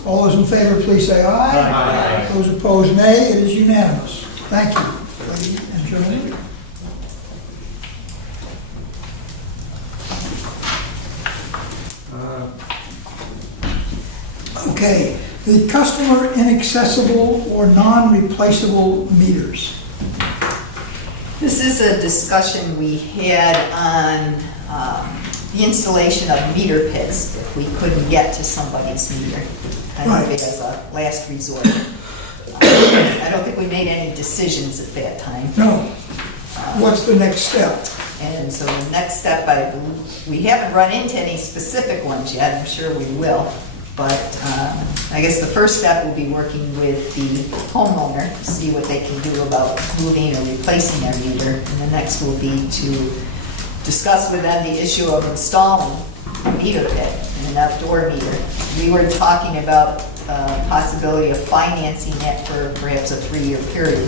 All those in favor, please say aye. Aye. Those opposed, nay. It is unanimous. Thank you, ladies and gentlemen. Okay, the customer inaccessible or non-replaceable meters. This is a discussion we had on the installation of meter pits if we couldn't get to somebody's meter, kind of Right. as a last resort. I don't think we made any decisions at that time. No. What's the next step? And so the next step, we haven't run into any specific ones yet, I'm sure we will. But I guess the first step will be working with the homeowner, to see what they can do about moving or replacing their meter. And the next will be to discuss with them the issue of installing a meter pit, an outdoor meter. We were talking about possibility of financing that for perhaps a 3-year period.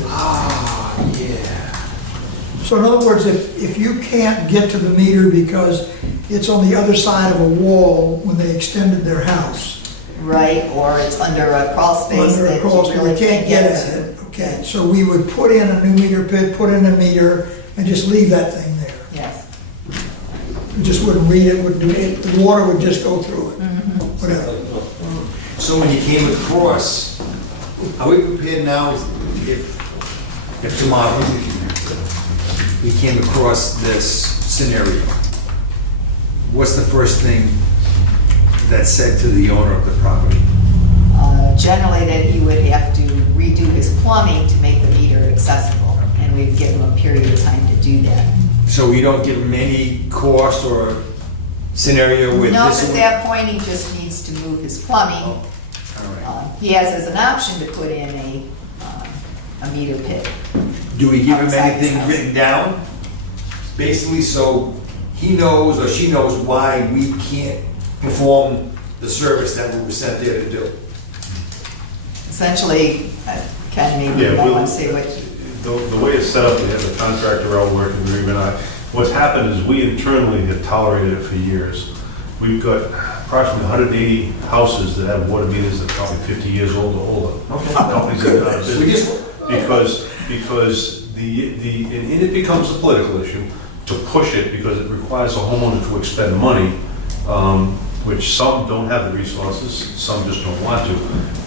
So in other words, if you can't get to the meter because it's on the other side of a wall when they extended their house. Right, or it's under a crawl space Under a that crawl you space, really we can't get at to. it. Okay, so we would put in a new meter pit, put in a meter, and just leave that thing there. Yes. We just wouldn't read it, wouldn't do it, the water would just go through it. Mm-hmm. Whatever. So when you came across, are we prepared now if tomorrow we came across this scenario? What's the first thing that's said to the owner of the property? Generally, that he would have to redo his plumbing to make the meter accessible, and we'd give him a period of time to do that. So we don't give him any cost or scenario with No, this? at that point, he just needs to move his plumbing. All right. He has as an option to put in a meter pit. Do we give him Outside his anything house. written down? Basically, so he knows or she knows why we can't perform the service that we were sent there to do. Essentially, Ken, maybe Yeah, you might we'll- want to say what, The way it's set up, we have a contractor out working agreement. What's happened is we internally have tolerated it for years. We've got approximately 180 houses that have water meters that are probably 50 years old or older. Companies that are out of We business. just, Because and it becomes a political issue to push it because it requires a homeowner to expend money, which some don't have the resources, some just don't want to.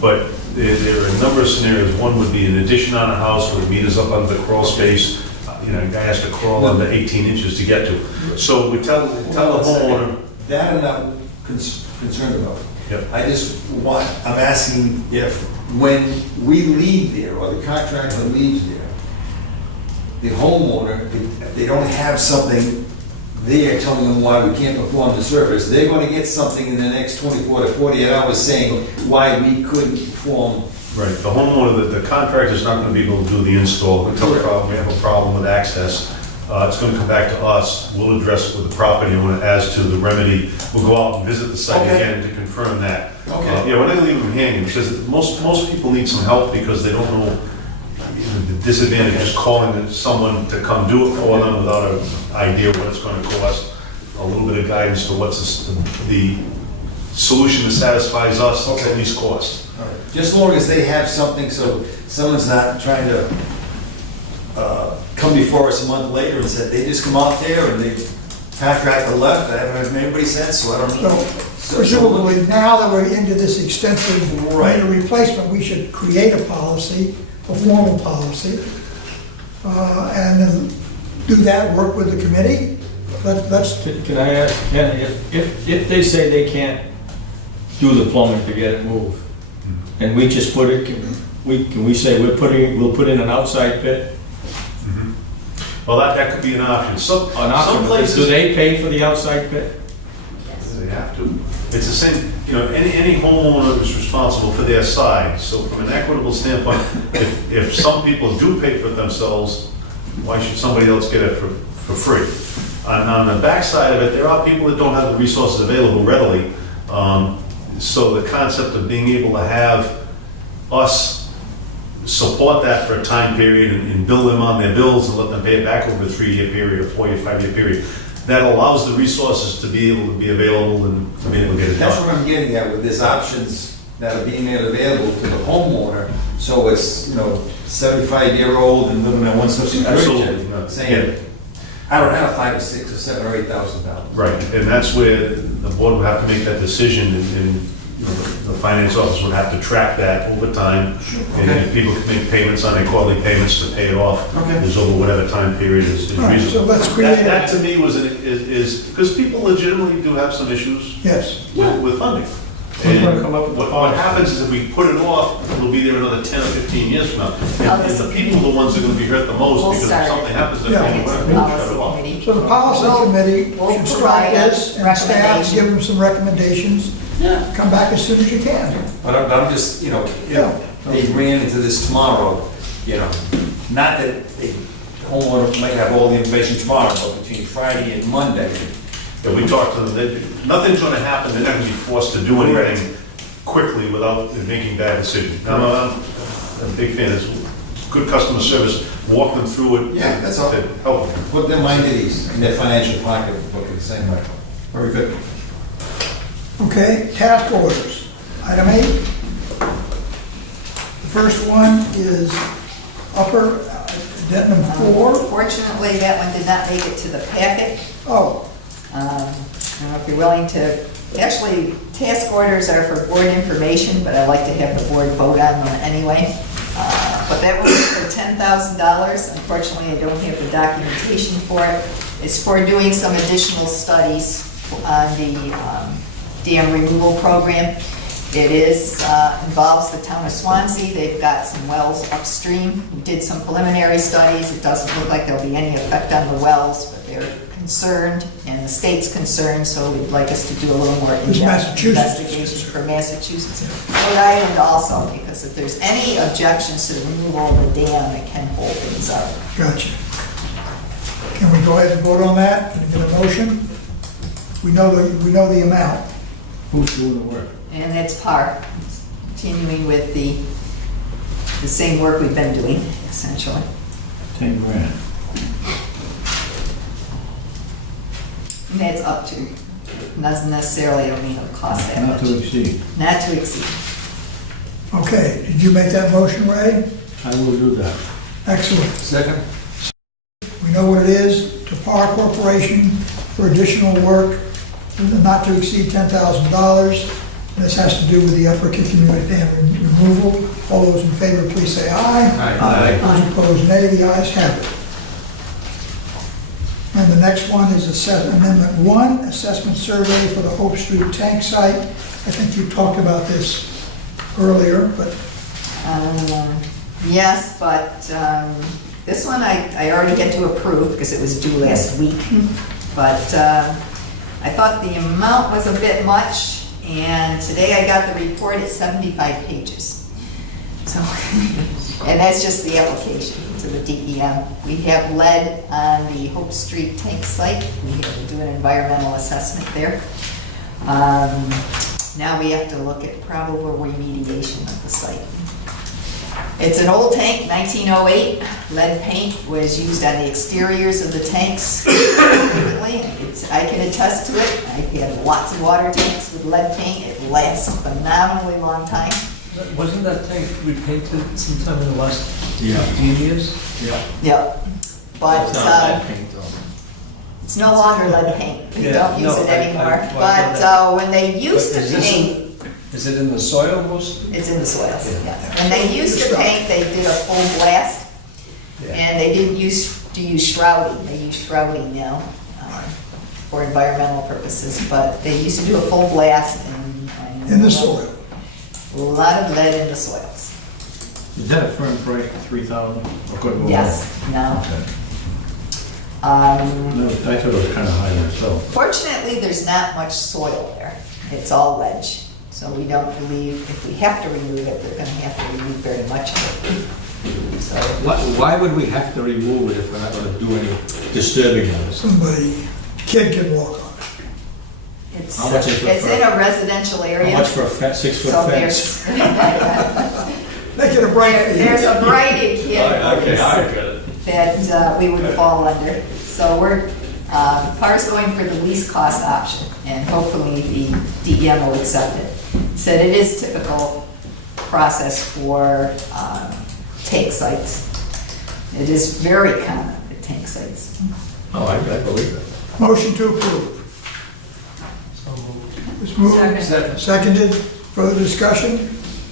But there are a number of scenarios. One would be an addition on a house where the meter's up under the crawl space. A guy has to crawl under 18 inches to get to. So we tell the homeowner, that I'm not concerned about. Yep. I just want, I'm asking if, when we leave there, or the contractor leaves there, the homeowner, if they don't have something there telling them why we can't perform the service, they're gonna get something in the next 24 to 48 hours saying why we couldn't perform. right, the homeowner, the contractor's not gonna be able to do the install until we have a problem with access. It's gonna come back to us, we'll address it with the property owner as to the remedy. We'll go out and visit the site Okay. again to confirm that. Okay. Yeah, we're not gonna leave them hanging, because most people need some help because they don't know the disadvantage of just calling someone to come do it for them without an idea what it's gonna cost. A little bit of guidance to what's the solution that satisfies us, at least cost. Just as long as they have something, so someone's not trying to come before us a month later and said, they just come out there and they contractor left, I haven't heard anybody since, so I don't know. So presumably, now that we're into this extensive meter replacement, we should create a policy, a formal policy, and then do that, work with the committee. Let's, Can I ask, Ken, if they say they can't do the plumbing to get it moved, and we just put it, can we say we'll put in an outside pit? Well, that could be an option. Some Do places, they pay for the outside pit? they have to. It's the same, any homeowner is responsible for their side. So from an equitable standpoint, if some people do pay for it themselves, why should somebody else get it for free? On the backside of it, there are people that don't have the resources available readily. So the concept of being able to have us support that for a time period and bill them on their bills and let them pay it back over a 3-year period, or 4-year, 5-year period, that allows the resources to be able to be available and to be able to get it That's done. what I'm getting at with this options that are being made available to the homeowner. So it's, 75-year-old and living on one social Absolutely. security, saying, I don't have $5,000 or $6,000 or $7,000 or $8,000. Right, and that's where the board would have to make that decision, and the finance office would have to track that over time. And if people can make payments on their quarterly payments to pay it off, is over whatever time period is all right, so reasonable. let's create, That to me is, because people legitimately do have some issues yes. with funding. Who's gonna And come up with the what policy? happens is if we put it off, it'll be there another 10 or 15 years from now. And the people are the ones that are gonna be hurt the most, We'll because if start something happens, Yeah. then we're it's the gonna shut policy it off. committee. So the policy committee We'll should start provide this, and staff, recommendations. give them some recommendations. Come back as soon as you can. But I'm just, Yeah. if they ran into this tomorrow, not that the homeowner might have all the information tomorrow, but between Friday and Monday. Yeah, we talked to them, nothing's gonna happen, they're not gonna be forced to do anything quickly without making bad decisions. Now, I'm a big fan of good customer service, walk them through it. Yeah, that's all. To help them. Put their mind at ease in their financial pocket, book the same way. Very good. Okay, task orders. Item 8. The first one is upper addendum 4. Fortunately, that one did not make it to the packet. Oh, I don't know if you're willing to, actually, task orders are for board information, but I like to have the board vote on them anyway. But that was for $10,000. Unfortunately, I don't have the documentation for it. It's for doing some additional studies on the dam removal program. It involves the town of Swansea. They've got some wells upstream. We did some preliminary studies. It doesn't look like there'll be any effect on the wells, but they're concerned, and the state's concerned, so we'd like us to do a little more Who's in-depth Massachusetts? investigation for Massachusetts. Rhode Island also, because if there's any objections to the removal of the dam, it can hold things up. gotcha. Can we go ahead and vote on that? Can we get a motion? We know the amount. Who's doing the work? And it's par, continuing with the the same work we've been doing, essentially. 10 grand. And that's up to, doesn't necessarily, I don't mean it'll cost that Not much. to exceed. Not to exceed. Okay, did you make that motion, Ray? I will do that. Excellent. Second? We know what it is, to Par Corporation for additional work, not to exceed $10,000. This has to do with the Upper Kickamuit Dam removal. All those in favor, please say aye. Aye. Those opposed, nay. The ayes have it. And the next one is Amendment 1, Assessment Survey for the Hope Street Tank Site. I think you talked about this earlier, but Yes, but this one I already had to approve because it was due last week. But I thought the amount was a bit much, and today I got the report at 75 pages. So, and that's just the application to the DEM. We have lead on the Hope Street tank site. We have to do an environmental assessment there. Now we have to look at probable remediation of the site. It's an old tank, 1908. Lead paint was used on the exteriors of the tanks frequently. I can attest to it. I've had lots of water tanks with lead paint. It lasts a phenomenally long time. Wasn't that tank repainted sometime in the last Yeah. 15 years? Yeah. Yep. But it's no longer lead paint. We Yeah, don't use no, it anymore. I know But that. when they used But to paint, Is it in the soil mostly? it's in the soils, Yeah. yeah. When they used to paint, they did a full blast, and they didn't use shrouding. They use shrouding now for environmental purposes, but they used to do a full blast and in the soil. a lot of lead in the soils. Is that a firm price, 3,000? Or could it go Yes, no. Okay. Um, No, I thought it was kind of high myself. Fortunately, there's not much soil there. It's all ledge. So we don't believe if we have to remove it, we're gonna have to remove very much of it. So, Why would we have to remove it if we're not gonna do any disturbing of it? Kid can walk on it's, How much is it it's for- in a residential area. How much for a 6-foot So fence? it. Make it a break for you. There's a variety of Okay, I categories get it. that we would fall under. So we're, PAR's going for the least cost option, and hopefully the DEM will accept it. Said it is typical process for tank sites. It is very common at tank sites. Oh, I believe it. Motion to approve. It's moved. Second. Seconded. Further discussion?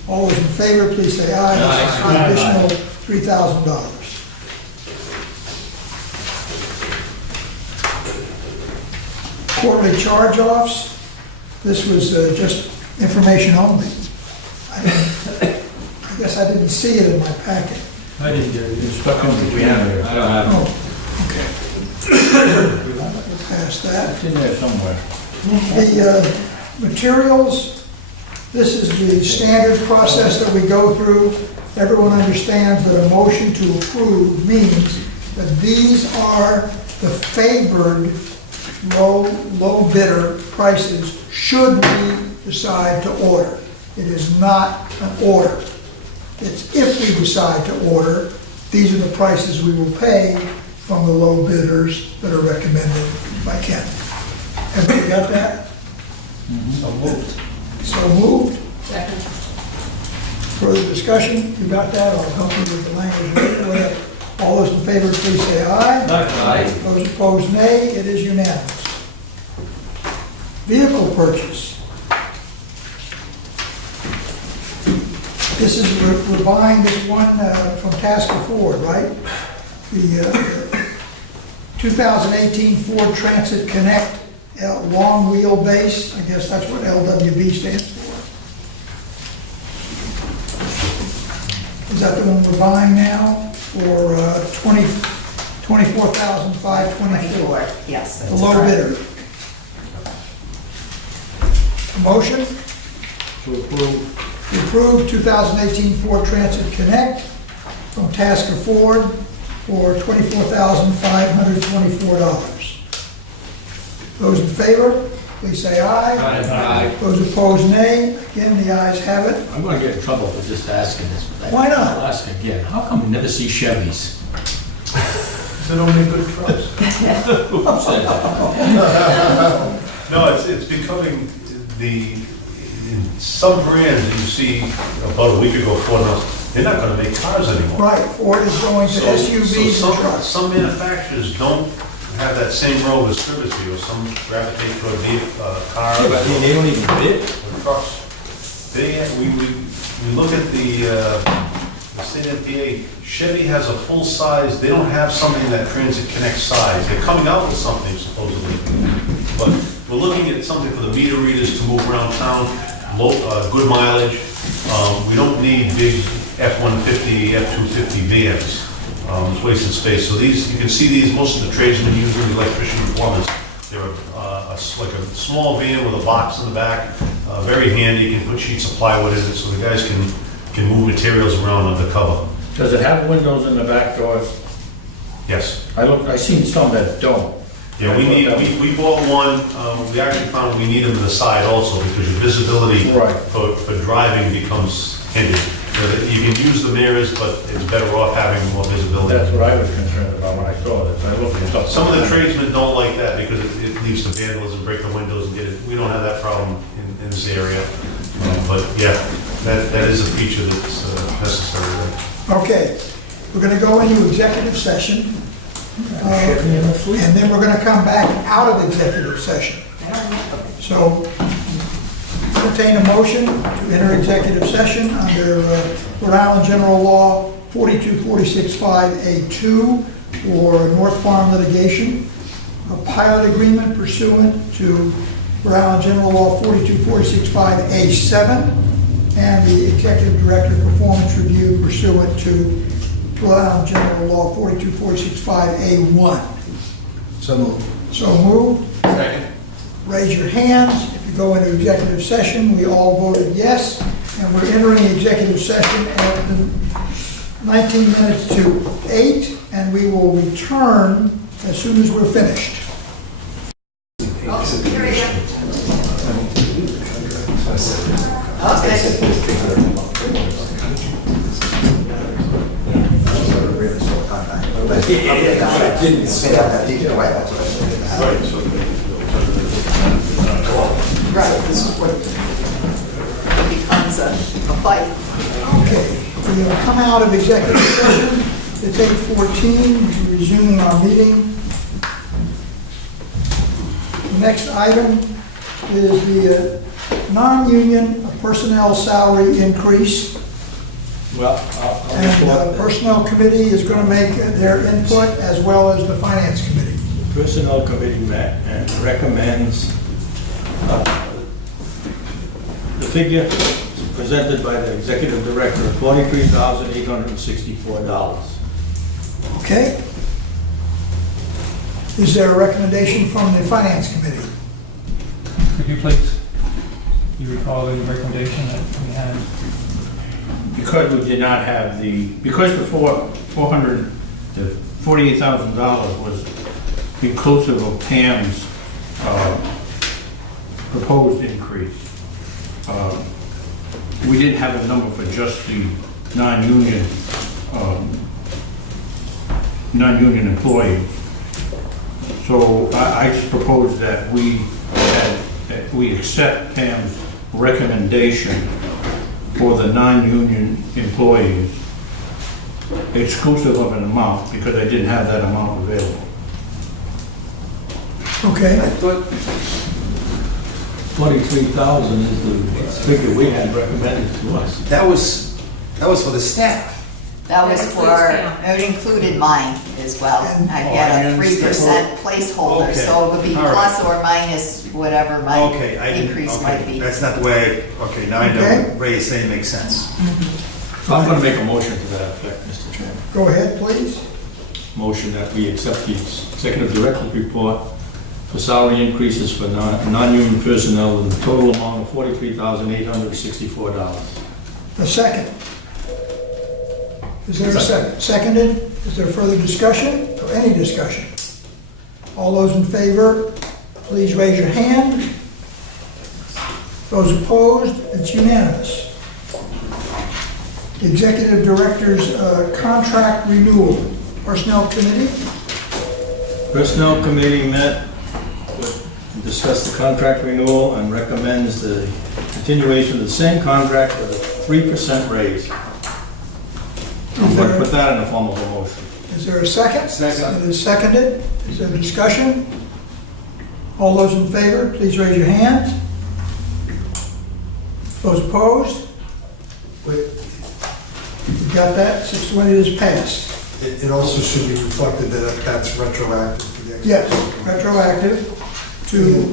All those in favor, please say aye. This is for an additional $3,000. Quarterly charge-offs. This was just information only. I guess I didn't see it in my packet. I didn't get it. It's stuck in between there. I don't have Oh, okay. Past that. It's in there somewhere. The materials, this is the standard process that we go through. Everyone understands that a motion to approve means that these are the favored low bidder prices should we decide to order. It is not an order. It's if we decide to order, these are the prices we will pay from the low bidders that are recommended by Ken. Everybody got that? So moved. So moved. Second. Further discussion? You got that? I'll help you with the language. Whatever. All those in favor, please say aye. Aye. Those opposed, nay. It is unanimous. Vehicle purchase. This is, we're buying this one from Tasker Ford, right? The 2018 Ford Transit Connect long wheelbase. I guess that's what LWB stands for. Is that the one we're buying now for $24,524? Yes, The that's low correct. bidder. Motion To approve. to approve 2018 Ford Transit Connect from Tasker Ford for $24,524. Those in favor? please say aye. Aye. Those opposed, nay. Again, the ayes have it. I'm gonna get in trouble for just asking this. but Why not? I'll ask again. How come we never see Chevys? They don't make good trucks. Who said that? No, it's becoming in some brands that you see about a week ago, Ford announced, they're not gonna make cars anymore. Right, Ford is going to So SUVs and trucks. some manufacturers don't have that same road as service vehicles, some gravitate toward cars. But they don't even bid? or trucks. We look at the state MPA, Chevy has a full size, they don't have something that Transit Connect size. They're coming out with something supposedly. But we're looking at something for the meter readers to move around town, good mileage. We don't need big F-150, F-250 vans. It's wasting space. So these, you can see these, most of the tradesmen use them, electrician performance. They're like a small van with a box in the back, very handy. You can put sheets of plywood in it so the guys can move materials around under cover. Does it have windows in the back doors? Yes. I seen some that don't. Yeah, we bought one. We actually found we need them to the side also because your visibility Right. for driving becomes hindered. You can use the mirrors, but it's better off having more visibility. That's what I was concerned about when I saw this. I looked at Some of the tradesmen don't like that because it leads to vandalism, break the windows and get it. We don't have that problem in this area. But yeah, that is a feature that's necessary there. Okay, we're gonna go into executive session. And then we're gonna come back out of executive session. So, entertain a motion to enter executive session under Rhode Island General Law 42465A2 for North Farm litigation, a pilot agreement pursuant to Rhode Island General Law 42465A7, and the executive director performance review pursuant to Rhode Island General Law 42465A1. So moved. So moved. Second. Raise your hands. If you go into executive session, we all voted yes, and we're entering executive session at 19 minutes to 8, and we will return as soon as we're finished. I didn't say that detail, right, that's what I said. Right, this is what becomes a fight. Okay, we're going to come out of executive session. It's 8:14, we're resuming our meeting. The next item is the non-union personnel salary increase. Well, I'll And the report that. Personnel Committee is going to make their input as well as the Finance Committee. The Personnel Committee met and recommends the figure presented by the Executive Director of $43,864. Okay? Is there a recommendation from the Finance Committee? Could you please, you recall the recommendation that we had? Because we did not have because the $48,000 was inclusive of Pam's proposed increase. We didn't have a number for just the non-union employees. So I just proposed that we accept Pam's recommendation for the non-union employees, exclusive of an amount, because I didn't have that amount available. Okay, 43,000 is the figure we had recommended to us. That was for the staff. That was for, it included mine as well. I had a 3% placeholder, Okay. so it would be All right. plus or minus whatever my Okay, I didn't, increase might okay, be. that's not the way, okay, now I know Okay. what Ray is saying makes sense. So I'm going to make a motion to that effect, Mr. Chairman. go ahead, please. Motion that we accept the Executive Director's report for salary increases for non-union personnel with a total amount of $43,864. A second. Is there a second? Seconded? Is there further discussion or any discussion? All those in favor, please raise your hand. Those opposed, it's unanimous. Executive Director's contract renewal. Personnel Committee, Personnel Committee met, discussed the contract renewal, and recommends the continuation of the same contract with a 3% raise. I'm going to put that in the form of a motion. is there a second? Second. It is seconded. Is there discussion? All those in favor, please raise your hand. Those opposed? Wait, You got that? 6-1, it is passed. it also should be reflected that that's retroactive to the. Yes, retroactive to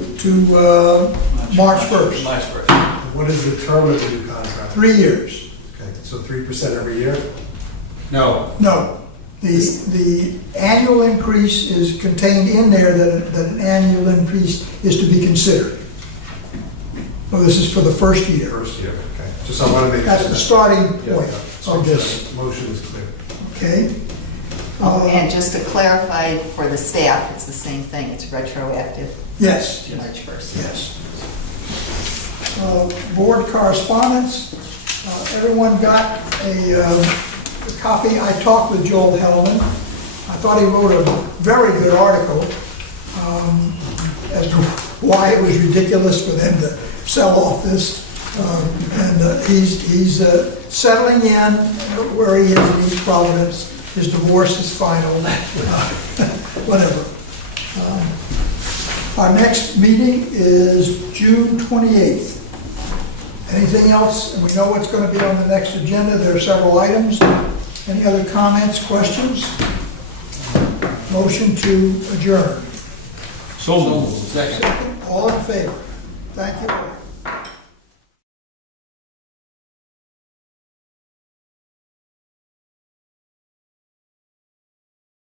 March 1st. March 1st. What is the term of the new contract? 3 years. Okay, so 3% every year? No, No, the annual increase is contained in there that an annual increase is to be considered. Well, this is for the first year. First year, okay. Just I want to make. That's the starting Yeah, point so of this, Motion is clear. okay? And just to clarify for the staff, it's the same thing, it's retroactive Yes, to March 1st. yes. Board correspondence, everyone got a copy. I talked with Joel Hellman. I thought he wrote a very good article as to why it was ridiculous for them to sell off this. And he's settling in where he is in East Providence. His divorce is final, whatever. Our next meeting is June 28th. Anything else? And we know what's going to be on the next agenda. There are several items. Any other comments, questions? Motion to adjourn. So moved. second. All in favor? Thank you.